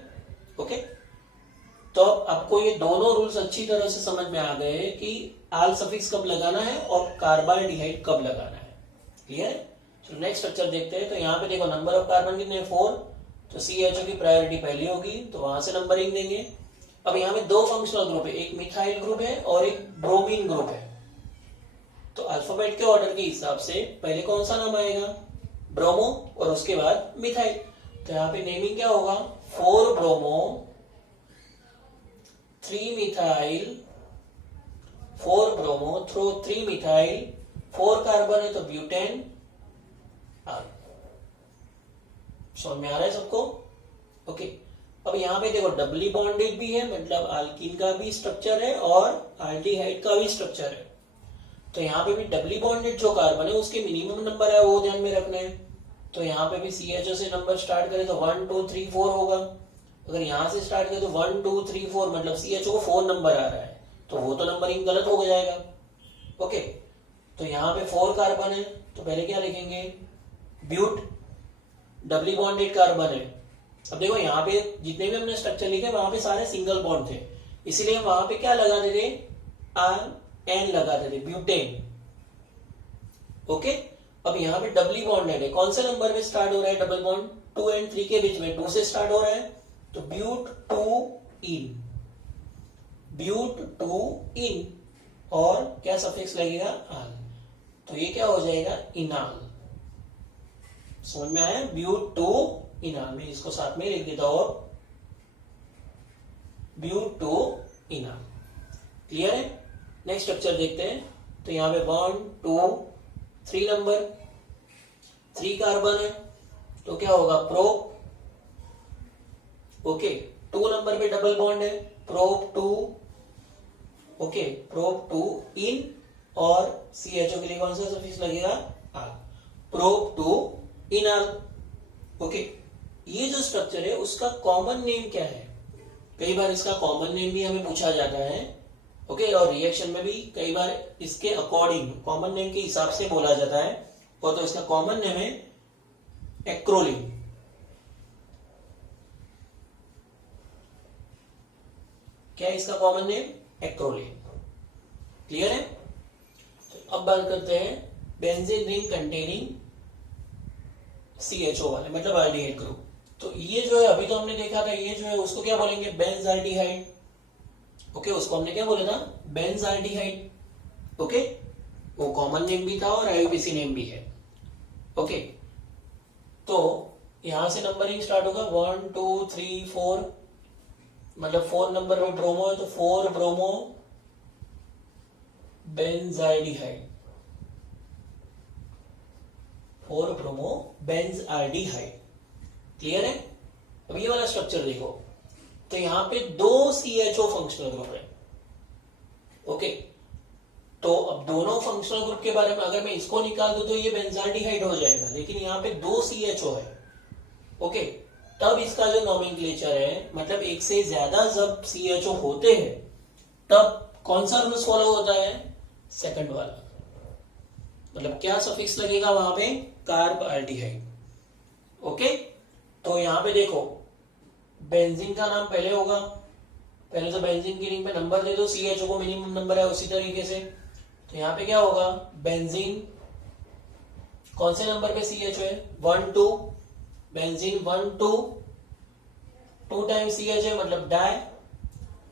ओके, तो अब आपको ये दोनों रूल्स अच्छी तरह से समझ में आ गए कि आल सफिक्स कब लगाना है और कार्बाल्डिहाइड कब लगाना है। क्लियर है? तो नेक्स्ट स्ट्रक्चर देखते हैं। तो यहाँ पे देखो नंबर ऑफ कार्बन कितने हैं 4, तो CHO की प्रायोरिटी पहली होगी तो वहां से नंबरिंग देंगे। अब यहाँ पे दो फंक्शनल ग्रुप है, एक मिथाइल ग्रुप है और एक ब्रोमीन ग्रुप है। तो अल्फाबेट के ऑर्डर के हिसाब से पहले कौन सा नाम आएगा? ब्रोमो, और उसके बाद मिथाइल। तो यहाँ पे नेमिंग क्या होगा? 4 bromo 3 methyl, 4 bromo 3 methyl, 4 carbon है तो ब्यूटेन। समझ में आ रहा है सबको? ओके, अब यहाँ पे देखो डबली बॉन्डेड भी है, मतलब अल्कीन का भी स्ट्रक्चर है और एल्डिहाइड का भी स्ट्रक्चर है। तो यहाँ पे भी डबली बॉन्डेड जो कार्बन है उसके मिनिमम नंबर है वो ध्यान में रखना है। तो यहाँ पे भी CHO से नंबर स्टार्ट करें तो 1 2 3 4 होगा। अगर यहाँ से स्टार्ट करें तो 1 2 3 4, मतलब CHO को 4 नंबर आ रहा है तो वो तो नंबरिंग गलत हो जाएगा। ओके, तो यहाँ पे 4 कार्बन है तो पहले क्या लिखेंगे? ब्यूट, डबली बॉन्डेड कार्बन है। अब देखो यहाँ पे जितने भी हमने स्ट्रक्चर लिखे वहां पे सारे सिंगल बॉन्ड थे, इसीलिए हम वहां पे क्या लगाते थे? RN लगाते थे, ब्यूटेन। ओके, अब यहाँ पे डबली बॉन्डेड है, कौन से नंबर पे स्टार्ट हो रहा है डबल बॉन्ड? 2 और 3 के बीच में 2 से स्टार्ट हो रहा है तो ब्यूट 2 इन, ब्यूट 2 इन, और क्या सफिक्स लगेगा? आल। तो ये क्या हो जाएगा? इनाल। समझ में आया? ब्यूट 2 इनाल। मैं इसको साथ में लिख देता हूं, ब्यूट 2 इनाल। क्लियर है? नेक्स्ट स्ट्रक्चर देखते हैं। तो यहाँ पे 1 2 3 नंबर, 3 कार्बन है तो क्या होगा? प्रोप। ओके, 2 नंबर पे डबल बॉन्ड है, प्रोप 2। ओके, प्रोप 2 इन, और CHO के लिए कौन सा सफिक्स लगेगा? आल। प्रोप 2 इनाल। ओके, ये जो स्ट्रक्चर है उसका कॉमन नेम क्या है? कई बार इसका कॉमन नेम भी हमें पूछा जाता है। ओके, और रिएक्शन में भी कई बार इसके अकॉर्डिंग कॉमन नेम के हिसाब से बोला जाता है। और तो इसका कॉमन नेम है एक्रोलिन। क्या है इसका कॉमन नेम? एक्रोलिन। क्लियर है? तो अब बात करते हैं बेंजीन रिंग कंटेनिंग CHO वाले, मतलब एल्डिहाइड ग्रुप। तो ये जो है अभी तो हमने देखा था, ये जो है उसको क्या बोलेंगे? बेंजाल्डिहाइड। ओके, उसको हमने क्या बोला था? बेंजाल्डिहाइड। ओके, वो कॉमन नेम भी था और IUPAC नेम भी है। ओके, तो यहां से नंबरिंग स्टार्ट होगा 1 2 3 4, मतलब 4 नंबर में ब्रोमो है तो 4 bromo benzaldehyde, 4 bromo benzaldehyde. Clear है? अब ये वाला स्ट्रक्चर देखो, तो यहां पे 2 CHO फंक्शनल ग्रुप है। ओके, तो अब दोनों फंक्शनल ग्रुप के बारे में अगर मैं इसको निकाल दूं तो ये बेंजाल्डिहाइड हो जाएगा, लेकिन यहाँ पे 2 CHO है। ओके, तब इसका जो नोमेनक्लेचर है, मतलब एक से ज्यादा जब CHO होते हैं तब कौन सा रूल्स फॉलो होता है? सेकंड वाला। मतलब क्या सफिक्स लगेगा वहां पे? कार्बआल्डिहाइड। ओके, तो यहां पे देखो बेंजीन का नाम पहले होगा, पहले तो बेंजीन की रिंग पे नंबर दे दो, CHO को मिनिमम नंबर है उसी तरीके से। तो यहाँ पे क्या होगा? बेंजीन कौन से नंबर पे CHO है? 1 2, बेंजीन 1 2, 2 टाइम्स CH है मतलब डाई,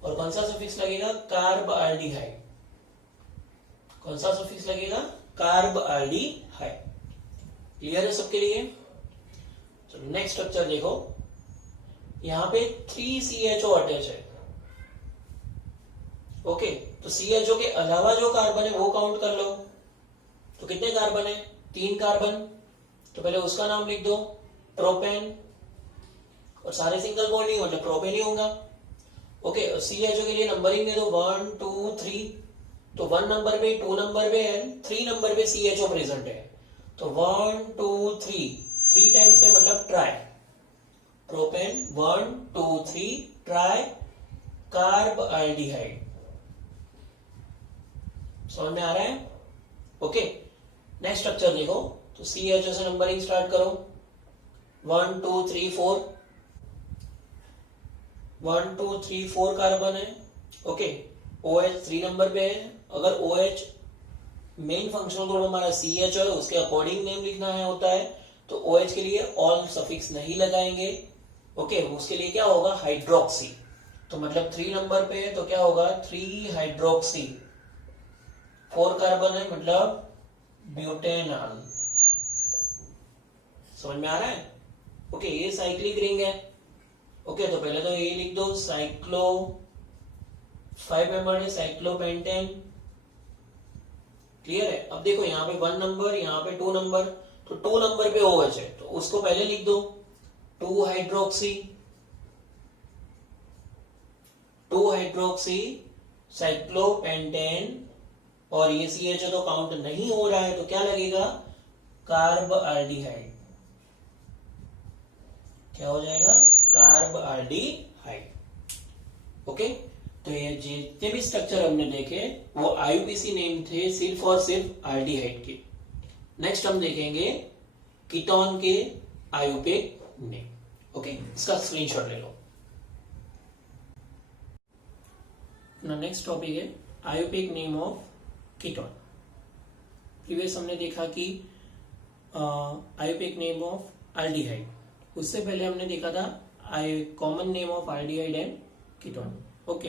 और कौन सा सफिक्स लगेगा? कार्बआल्डिहाइड। कौन सा सफिक्स लगेगा? कार्बआल्डिहाइड। क्लियर है सबके लिए? चलो नेक्स्ट स्ट्रक्चर देखो, यहां पे 3 CHO अटैच है। ओके, तो CHO के अलावा जो कार्बन है वो काउंट कर लो। तो कितने कार्बन है? 3 कार्बन। तो पहले उसका नाम लिख दो, प्रोपेन, और सारे सिंगल बॉन्ड नहीं मतलब प्रोपेन ही होगा। ओके, CHO के लिए नंबरिंग दे दो 1 2 3। तो 1 नंबर पे, 2 नंबर पे एंड 3 नंबर पे CHO प्रेजेंट है। तो 1 2 3 टाइम्स है मतलब try propane 1 2 3 try carb aldehyde. समझ में आ रहा है? ओके, नेक्स्ट स्ट्रक्चर देखो। तो CHO से नंबरिंग स्टार्ट करो 1 2 3 4। 1 2 3 4 कार्बन है। ओके, OH 3 नंबर पे है। अगर OH मेन फंक्शनल ग्रुप हमारा CHO है, उसके अकॉर्डिंग नेम लिखना है होता है, तो OH के लिए ऑल सफिक्स नहीं लगाएंगे। ओके, उसके लिए क्या होगा? हाइड्रोक्सी। तो मतलब 3 नंबर पे है तो क्या होगा? 3 हाइड्रोक्सी। 4 कार्बन है मतलब ब्यूटेनॉल। समझ में आ रहा है? ओके, ये साइक्लिक रिंग है। ओके, तो पहले तो ये लिख दो साइक्लो 5 मेंबर है साइक्लोपेंटेन। क्लियर है? अब देखो यहाँ पे 1 नंबर, यहाँ पे 2 नंबर, तो 2 नंबर पे OH है तो उसको पहले लिख दो 2 हाइड्रोक्सी। 2 हाइड्रोक्सी साइक्लोपेंटेन, और ये CHO तो काउंट नहीं हो रहा है तो क्या लगेगा? Carb aldehyde. क्या हो जाएगा? Carb aldehyde. ओके, तो ये जितने भी स्ट्रक्चर हमने देखे वो IUPAC नेम थे सिर्फ और सिर्फ एल्डिहाइड के। नेक्स्ट हम देखेंगे कीटोन के IUPAC नेम। ओके, इसका स्क्रीनशॉट ले लो। नेक्स्ट टॉपिक है IUPAC name of ketone. Previous हमने देखा कि IUPAC नेम ऑफ एल्डिहाइड, उससे पहले हमने देखा था common name of aldehyde and ketone. Okay,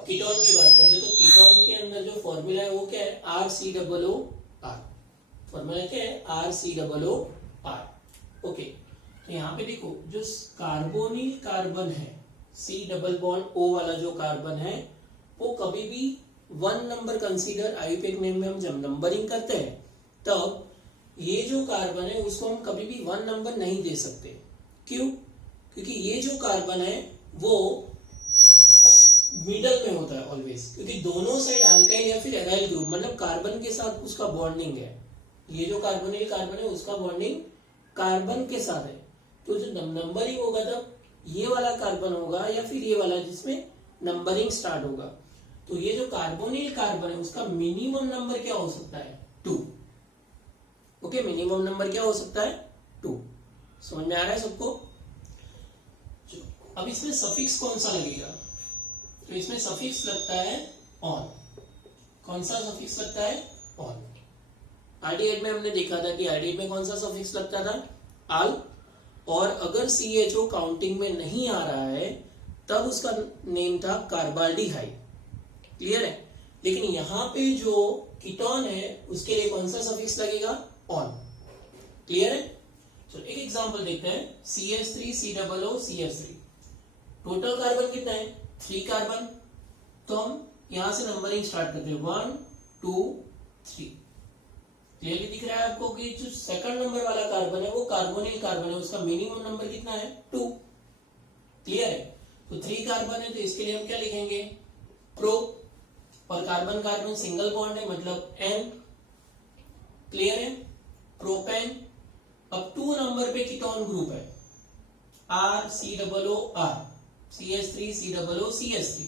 ketone की बात करते हैं तो कीटोन के अंदर जो फॉर्मूला है वो क्या है? RCOOR। फॉर्मूला क्या है? RCOOR। ओके, तो यहाँ पे देखो जो कार्बोनिल कार्बन है, C डबल बॉन्ड O वाला जो कार्बन है, वो कभी भी 1 नंबर कंसीडर IUPAC नेम में हम जब नंबरिंग करते हैं तब ये जो कार्बन है उसको हम कभी भी 1 नंबर नहीं दे सकते। क्यों? क्योंकि ये जो कार्बन है वो मिडल में होता है ऑलवेज, क्योंकि दोनों साइड अल्काइल या फिर एराइल ग्रुप मतलब कार्बन के साथ उसका बॉन्डिंग है। ये जो कार्बोनिल कार्बन है उसका बॉन्डिंग कार्बन के साथ है, तो जो नंबरिंग होगा तब ये वाला कार्बन होगा या फिर ये वाला जिसमें नंबरिंग स्टार्ट होगा। तो ये जो कार्बोनिल कार्बन है उसका मिनिमम नंबर क्या हो सकता है? 2। ओके, मिनिमम नंबर क्या हो सकता है? 2। समझ में आ रहा है सबको? अब इसमें सफिक्स कौन सा लगेगा? तो इसमें सफिक्स लगता है ऑन। कौन सा सफिक्स लगता है? ऑन। एल्डिहाइड में हमने देखा था कि एल्डिहाइड में कौन सा सफिक्स लगता था? आल। और अगर CHO काउंटिंग में नहीं आ रहा है तब उसका नेम था कार्बाल्डिहाइड। क्लियर है? लेकिन यहां पे जो कीटोन है उसके लिए कौन सा सफिक्स लगेगा? ऑन। क्लियर है? चलो एक एग्जांपल देखते हैं। CH3 COO CH3, total carbon कितना है? 3 कार्बन। तो हम यहां से नंबरिंग स्टार्ट करते हैं 1 2 3। क्लियरली दिख रहा है आपको कि जो सेकंड नंबर वाला कार्बन है वो कार्बोनिल कार्बन है, उसका मिनिमम नंबर कितना है? 2। क्लियर है? तो 3 कार्बन है तो इसके लिए हम क्या लिखेंगे? प्रो, और कार्बन कार्बन सिंगल बॉन्ड है मतलब N। क्लियर है? प्रोपेन। अब 2 नंबर पे कीटोन ग्रुप है RCOOR, CH3 COO CH3।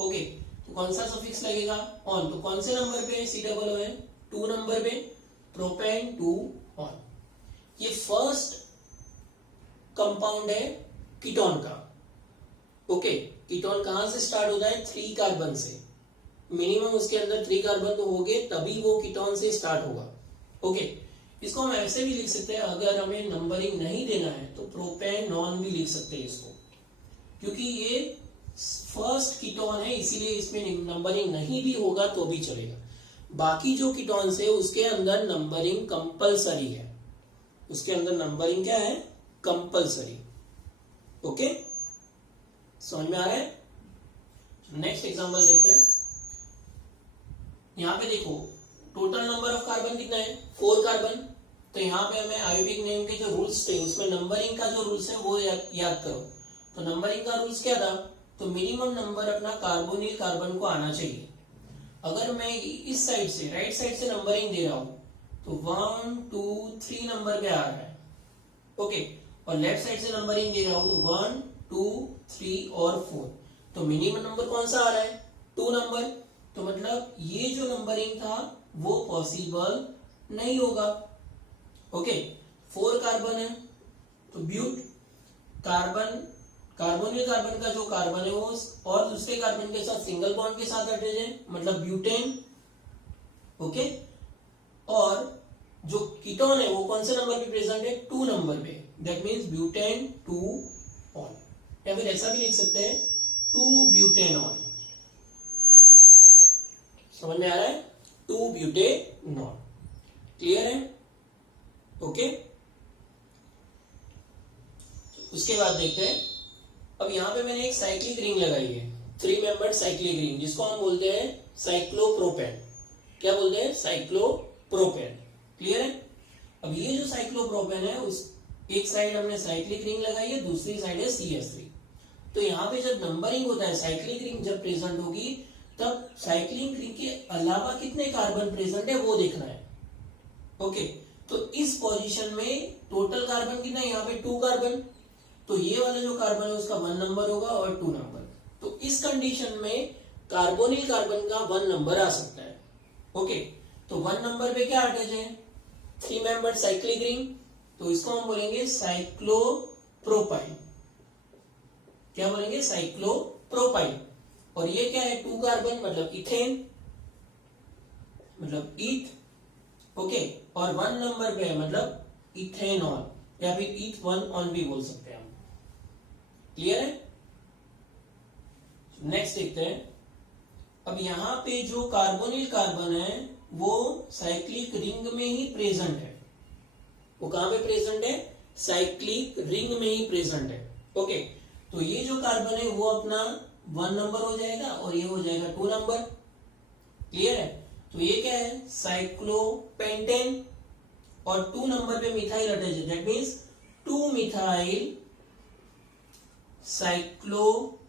Okay, तो कौन सा सफिक्स लगेगा? ऑन। तो कौन से नंबर पे COO है? 2 नंबर पे, प्रोपेन 2 ऑन। ये फर्स्ट कंपाउंड है कीटोन का। ओके, कीटोन कहां से स्टार्ट होता है? 3 कार्बन से। मिनिमम उसके अंदर 3 कार्बन तो होंगे तभी वो कीटोन से स्टार्ट होगा। ओके, इसको हम ऐसे भी लिख सकते हैं, अगर हमें नंबरिंग नहीं देना है तो प्रोपेन नॉन भी लिख सकते हैं इसको, क्योंकि ये फर्स्ट कीटोन है इसीलिए इसमें नंबरिंग नहीं भी होगा तो भी चलेगा। बाकी जो कीटोन्स है उसके अंदर नंबरिंग कंपलसरी है। उसके अंदर नंबरिंग क्या है? कंपलसरी। ओके, समझ में आ रहा है? नेक्स्ट एग्जांपल देखते हैं। यहाँ पे देखो टोटल नंबर ऑफ कार्बन कितना है, 4 कार्बन। तो यहाँ पे हमें आयोगिक नियम के जो रूल्स थे उसमें नंबरिंग का जो रूल्स है वो याद करो। तो नंबरिंग का रूल्स क्या था, तो मिनिमम नंबर अपना कार्बोनिल कार्बन को आना चाहिए। अगर मैं इस साइड से राइट साइड से नंबरिंग दे रहा हूं तो 1 2 3 नंबर पे आ रहा है, ओके। और लेफ्ट साइड से नंबरिंग दे रहा हूं तो 1 2 3 और 4। तो मिनिमम नंबर कौन सा आ रहा है, 2 नंबर। तो मतलब ये जो नंबरिंग था वो पॉसिबल नहीं होगा, ओके। 4 कार्बन है तो ब्यूट कार्बन, कार्बोनिल कार्बन का जो कार्बन है वो और दूसरे कार्बन के साथ सिंगल बॉन्ड के साथ अटैच है, मतलब ब्यूटेन, ओके। और जो कीटोन है वो कौन से नंबर पे प्रेजेंट है, 2 नंबर पे, दैट मींस ब्यूटेन 2 ऑन, या फिर ऐसा भी लिख सकते हैं 2 ब्यूटेनॉन। समझ में आ रहा है, 2 ब्यूटेनॉन, क्लियर है, ओके। उसके बाद देखते हैं, अब यहाँ पे मैंने एक साइक्लिक रिंग लगाई है, 3 मेंबर्ड साइक्लिक रिंग, जिसको हम बोलते हैं साइक्लोप्रोपेन। क्या बोलते हैं, साइक्लोप्रोपेन, क्लियर है। अब ये जो साइक्लोप्रोपेन है उस एक साइड हमने साइक्लिक रिंग लगाई है, दूसरी साइड है CH3। तो यहाँ पे जब नंबरिंग होता है, साइक्लिक रिंग जब प्रेजेंट होगी तब साइक्लिक रिंग के अलावा कितने कार्बन प्रेजेंट है वो देखना है, ओके। तो इस पोजीशन में टोटल कार्बन कितना है, यहाँ पे 2 कार्बन। तो ये वाला जो कार्बन है उसका 1 नंबर होगा और 2 नंबर। तो इस कंडीशन में कार्बोनिल कार्बन का 1 नंबर आ सकता है, ओके। तो 1 नंबर पे क्या अटैच है, 3 मेंबर्ड साइक्लिक रिंग, तो इसको हम बोलेंगे साइक्लोप्रोपाइन। क्या बोलेंगे, साइक्लोप्रोपाइन। और ये क्या है, 2 कार्बन मतलब इथेन, मतलब ईथ, ओके। और 1 नंबर पे है मतलब इथेनॉल, या फिर ईथ 1 ऑन भी बोल सकते हैं हम, क्लियर है। नेक्स्ट देखते हैं, अब यहां पे जो कार्बोनिल कार्बन है वो साइक्लिक रिंग में ही प्रेजेंट है। वो कहां पे प्रेजेंट है, साइक्लिक रिंग में ही प्रेजेंट है, ओके। तो ये जो कार्बन है वो अपना 1 नंबर हो जाएगा और ये हो जाएगा 2 नंबर, क्लियर है। तो ये क्या है, साइक्लोपेंटेन, और 2 नंबर पे मिथाइल अटैच है, दैट मींस 2 मिथाइल साइक्लोपेंटेन।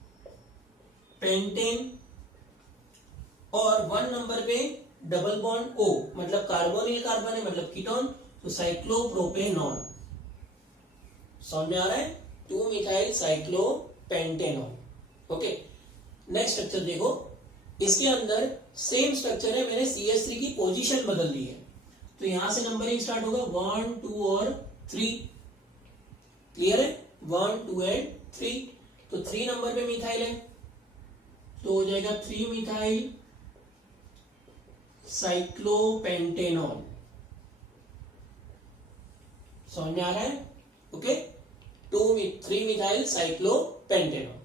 और 1 नंबर पे डबल बॉन्ड O, मतलब कार्बोनिल कार्बन है मतलब कीटोन, तो साइक्लोप्रोपेनॉन। समझ में आ रहा है, 2 methyl cyclopentanone, okay. Next structure देखो, इसके अंदर सेम स्ट्रक्चर है, मैंने CH3 की पोजीशन बदल दी है। तो यहां से नंबरिंग स्टार्ट होगा 1 2 और 3, क्लियर है, 1 2 एंड 3। तो 3 नंबर पे मिथाइल है तो हो जाएगा 3 मिथाइल साइक्लोपेंटेनॉल। समझ में आ रहा है, ओके। 3 मिथाइल साइक्लोपेंटेनॉल।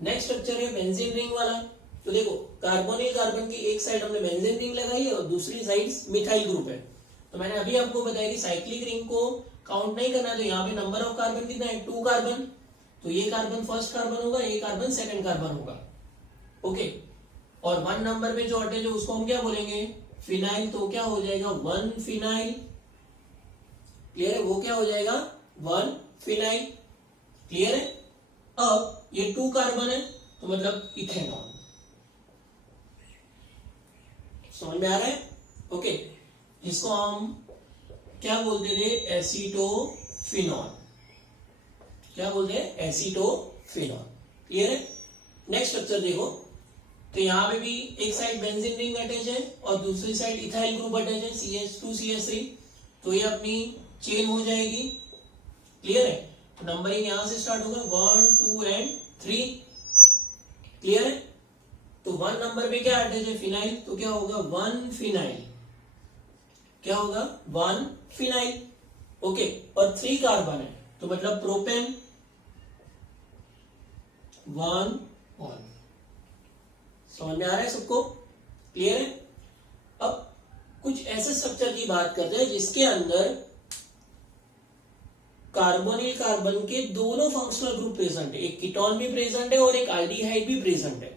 नेक्स्ट स्ट्रक्चर है बेंजीन रिंग वाला। तो देखो कार्बोनिल कार्बन की एक साइड हमने बेंजीन रिंग लगाई है और दूसरी साइड मिथाइल ग्रुप है। तो मैंने अभी आपको बताया कि साइक्लिक रिंग को काउंट नहीं करना, तो यहाँ पे नंबर ऑफ कार्बन कितना है, 2 कार्बन। तो ये कार्बन फर्स्ट कार्बन होगा, ये कार्बन सेकंड कार्बन होगा, ओके। और 1 नंबर पे जो अटैच है उसको हम क्या बोलेंगे, फिनाइल। तो क्या हो जाएगा, 1 फिनाइल, क्लियर है, वो क्या हो जाएगा 1 फिनाइल, क्लियर है। अब ये 2 कार्बन है तो मतलब इथेनॉल। समझ में आ रहा है, ओके। इसको हम क्या बोलते थे, एसीटोफिनॉल। क्या बोलते हैं, एसीटोफिनॉल, क्लियर है। नेक्स्ट स्ट्रक्चर देखो, तो यहां पे भी एक साइड बेंजीन रिंग अटैच है और दूसरी साइड इथाइल ग्रुप अटैच है, CH2 CH3। तो ये अपनी चेन हो जाएगी, क्लियर है। तो नंबरिंग यहां से स्टार्ट होगा 1 2 एंड 3, क्लियर है। तो 1 नंबर पे क्या अटैच है, फिनाइल। तो क्या होगा 1 फिनाइल, क्या होगा 1 फिनाइल, ओके। और 3 कार्बन है तो मतलब प्रोपेन, 1 1। समझ में आ रहा है सबको, क्लियर है। अब कुछ ऐसे स्ट्रक्चर की बात करते हैं जिसके अंदर कार्बोनिल कार्बन के दोनों फंक्शनल ग्रुप प्रेजेंट है, एक कीटोन भी प्रेजेंट है और एक आल्डिहाइड भी प्रेजेंट है,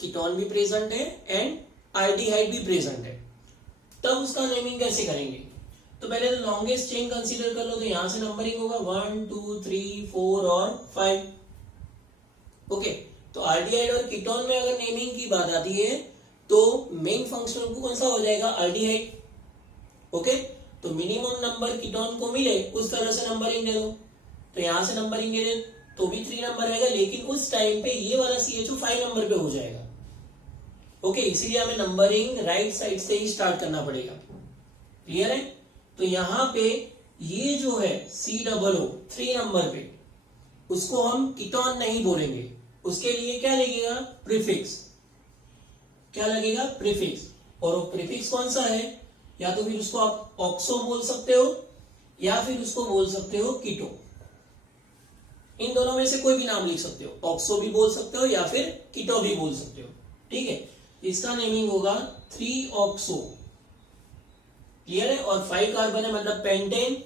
कीटोन भी प्रेजेंट है एंड आल्डिहाइड भी प्रेजेंट है, तब उसका नेमिंग कैसे करेंगे? तो पहले तो लॉन्गेस्ट चेन कंसीडर कर लो, तो यहां से नंबरिंग होगा 1 2 3 4 और 5। ओके, तो आल्डिहाइड और कीटोन में अगर नेमिंग की बात आती है तो मेन फंक्शनल ग्रुप कौन सा हो जाएगा? आल्डिहाइड। ओके, तो मिनिमम नंबर कीटोन को मिले उस तरह से नंबरिंग दे दो, तो यहां से नंबरिंग दे तो भी 3 नंबर रहेगा, लेकिन उस टाइम पे ये वाला CHO 5 नंबर पे हो जाएगा। ओके, इसीलिए हमें नंबरिंग राइट साइड से ही स्टार्ट करना पड़ेगा। क्लियर है? तो यहां पे ये जो है COO 3 नंबर पे, उसको हम कीटोन नहीं बोलेंगे, उसके लिए क्या लगेगा? प्रीफिक्स। क्या लगेगा? प्रीफिक्स। और वो प्रीफिक्स कौन सा है? या तो फिर उसको आप ऑक्सो बोल सकते हो या फिर उसको बोल सकते हो कीटो। इन दोनों में से कोई भी नाम लिख सकते हो, ऑक्सो भी बोल सकते हो या फिर कीटो भी बोल सकते हो। ठीक है, इसका नेमिंग होगा 3 ऑक्सो। क्लियर है? और 5 कार्बन है मतलब पेंटेन,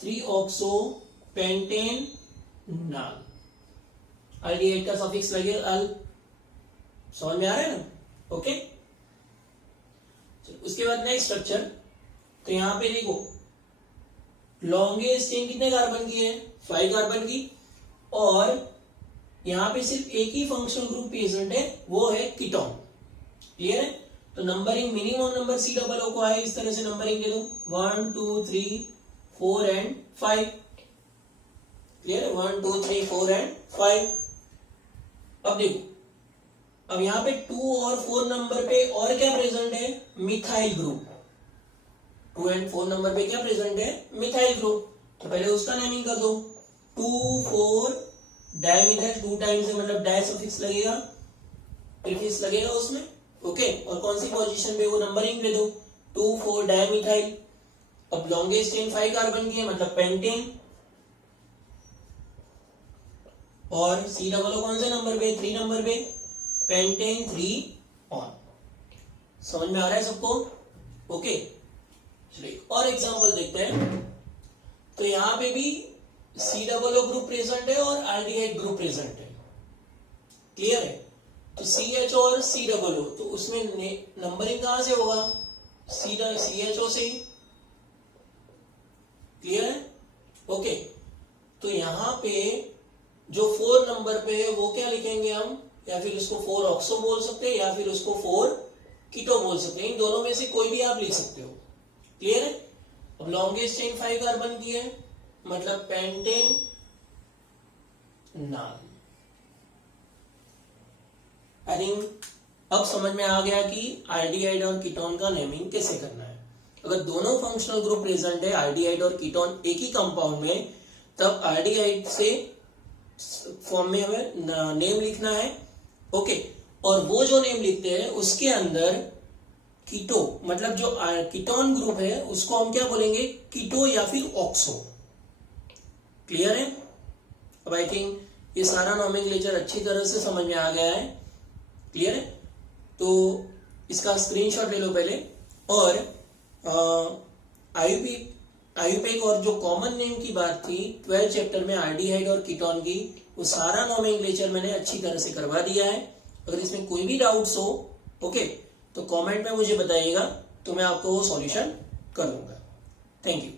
3 ऑक्सो पेंटेन नाल। आल्डिहाइड का सफिक्स लगेगा अल। समझ में आ रहा है ना? ओके, उसके बाद नेक्स्ट स्ट्रक्चर, तो यहां पे देखो लॉन्गेस्ट चेन कितने कार्बन की है? 5 कार्बन की, और यहां पे सिर्फ एक ही फंक्शनल ग्रुप प्रेजेंट है, वो है कीटोन। क्लियर है? तो नंबरिंग मिनिमम नंबर COO को आए इस तरह से नंबरिंग दे दो 1 2 3 4 एंड 5। क्लियर है? 1 2 3 4 एंड 5। अब देखो, अब यहां पे 2 और 4 नंबर पे और क्या प्रेजेंट है? Methyl group. 2 एंड 4 नंबर पे क्या प्रेजेंट है? Methyl group. तो पहले उसका नेमिंग कर दो 2 4 डायमिथाइल, 2 टाइम्स है मतलब डाई सफिक्स लगेगा, प्रीफिक्स लगेगा उसमें। ओके, और कौन सी पोजीशन पे वो नंबरिंग दे दो 2 4 डायमिथाइल। अब लॉन्गेस्ट चेन 5 कार्बन की है मतलब पेंटेन, और COO कौन से नंबर पे? 3 नंबर पे, पेंटेन 3 ऑन। समझ में आ रहा है सबको? ओके, चलिए और एग्जांपल देखते हैं। तो यहां पे भी COO ग्रुप प्रेजेंट है और आल्डिहाइड ग्रुप प्रेजेंट है। क्लियर है? तो CHO और COO, तो उसमें नंबरिंग कहां से होगा? CHO से। क्लियर है? ओके, तो यहां पे जो 4 नंबर पे है वो क्या लिखेंगे हम? या फिर उसको 4 ऑक्सो बोल सकते हैं या फिर उसको 4 कीटो बोल सकते हैं, इन दोनों में से कोई भी आप लिख सकते हो। क्लियर है? अब लॉन्गेस्ट चेन 5 कार्बन की है मतलब पेंटेन नाल। आई थिंक अब समझ में आ गया कि आल्डिहाइड और कीटोन का नेमिंग कैसे करना है। अगर दोनों फंक्शनल ग्रुप प्रेजेंट है, आल्डिहाइड और कीटोन एक ही कंपाउंड में, तब आल्डिहाइड से फॉर्म में हमें नेम लिखना है। ओके, और वो जो नेम लिखते हैं उसके अंदर कीटो मतलब जो कीटोन ग्रुप है उसको हम क्या बोलेंगे? कीटो या फिर ऑक्सो। क्लियर है? अब आई थिंक ये सारा नॉमेनक्लेचर अच्छी तरह से समझ में आ गया है। क्लियर है? तो इसका स्क्रीनशॉट ले लो पहले, और आयुपेक और जो कॉमन नेम की बात थी 12 चैप्टर में आल्डिहाइड और कीटोन की, वो सारा नॉमेनक्लेचर मैंने अच्छी तरह से करवा दिया है। अगर इसमें कोई भी डाउट्स हो ओके तो कमेंट में मुझे बताइएगा, तो मैं आपको वो सॉल्यूशन कर दूंगा। Thank you.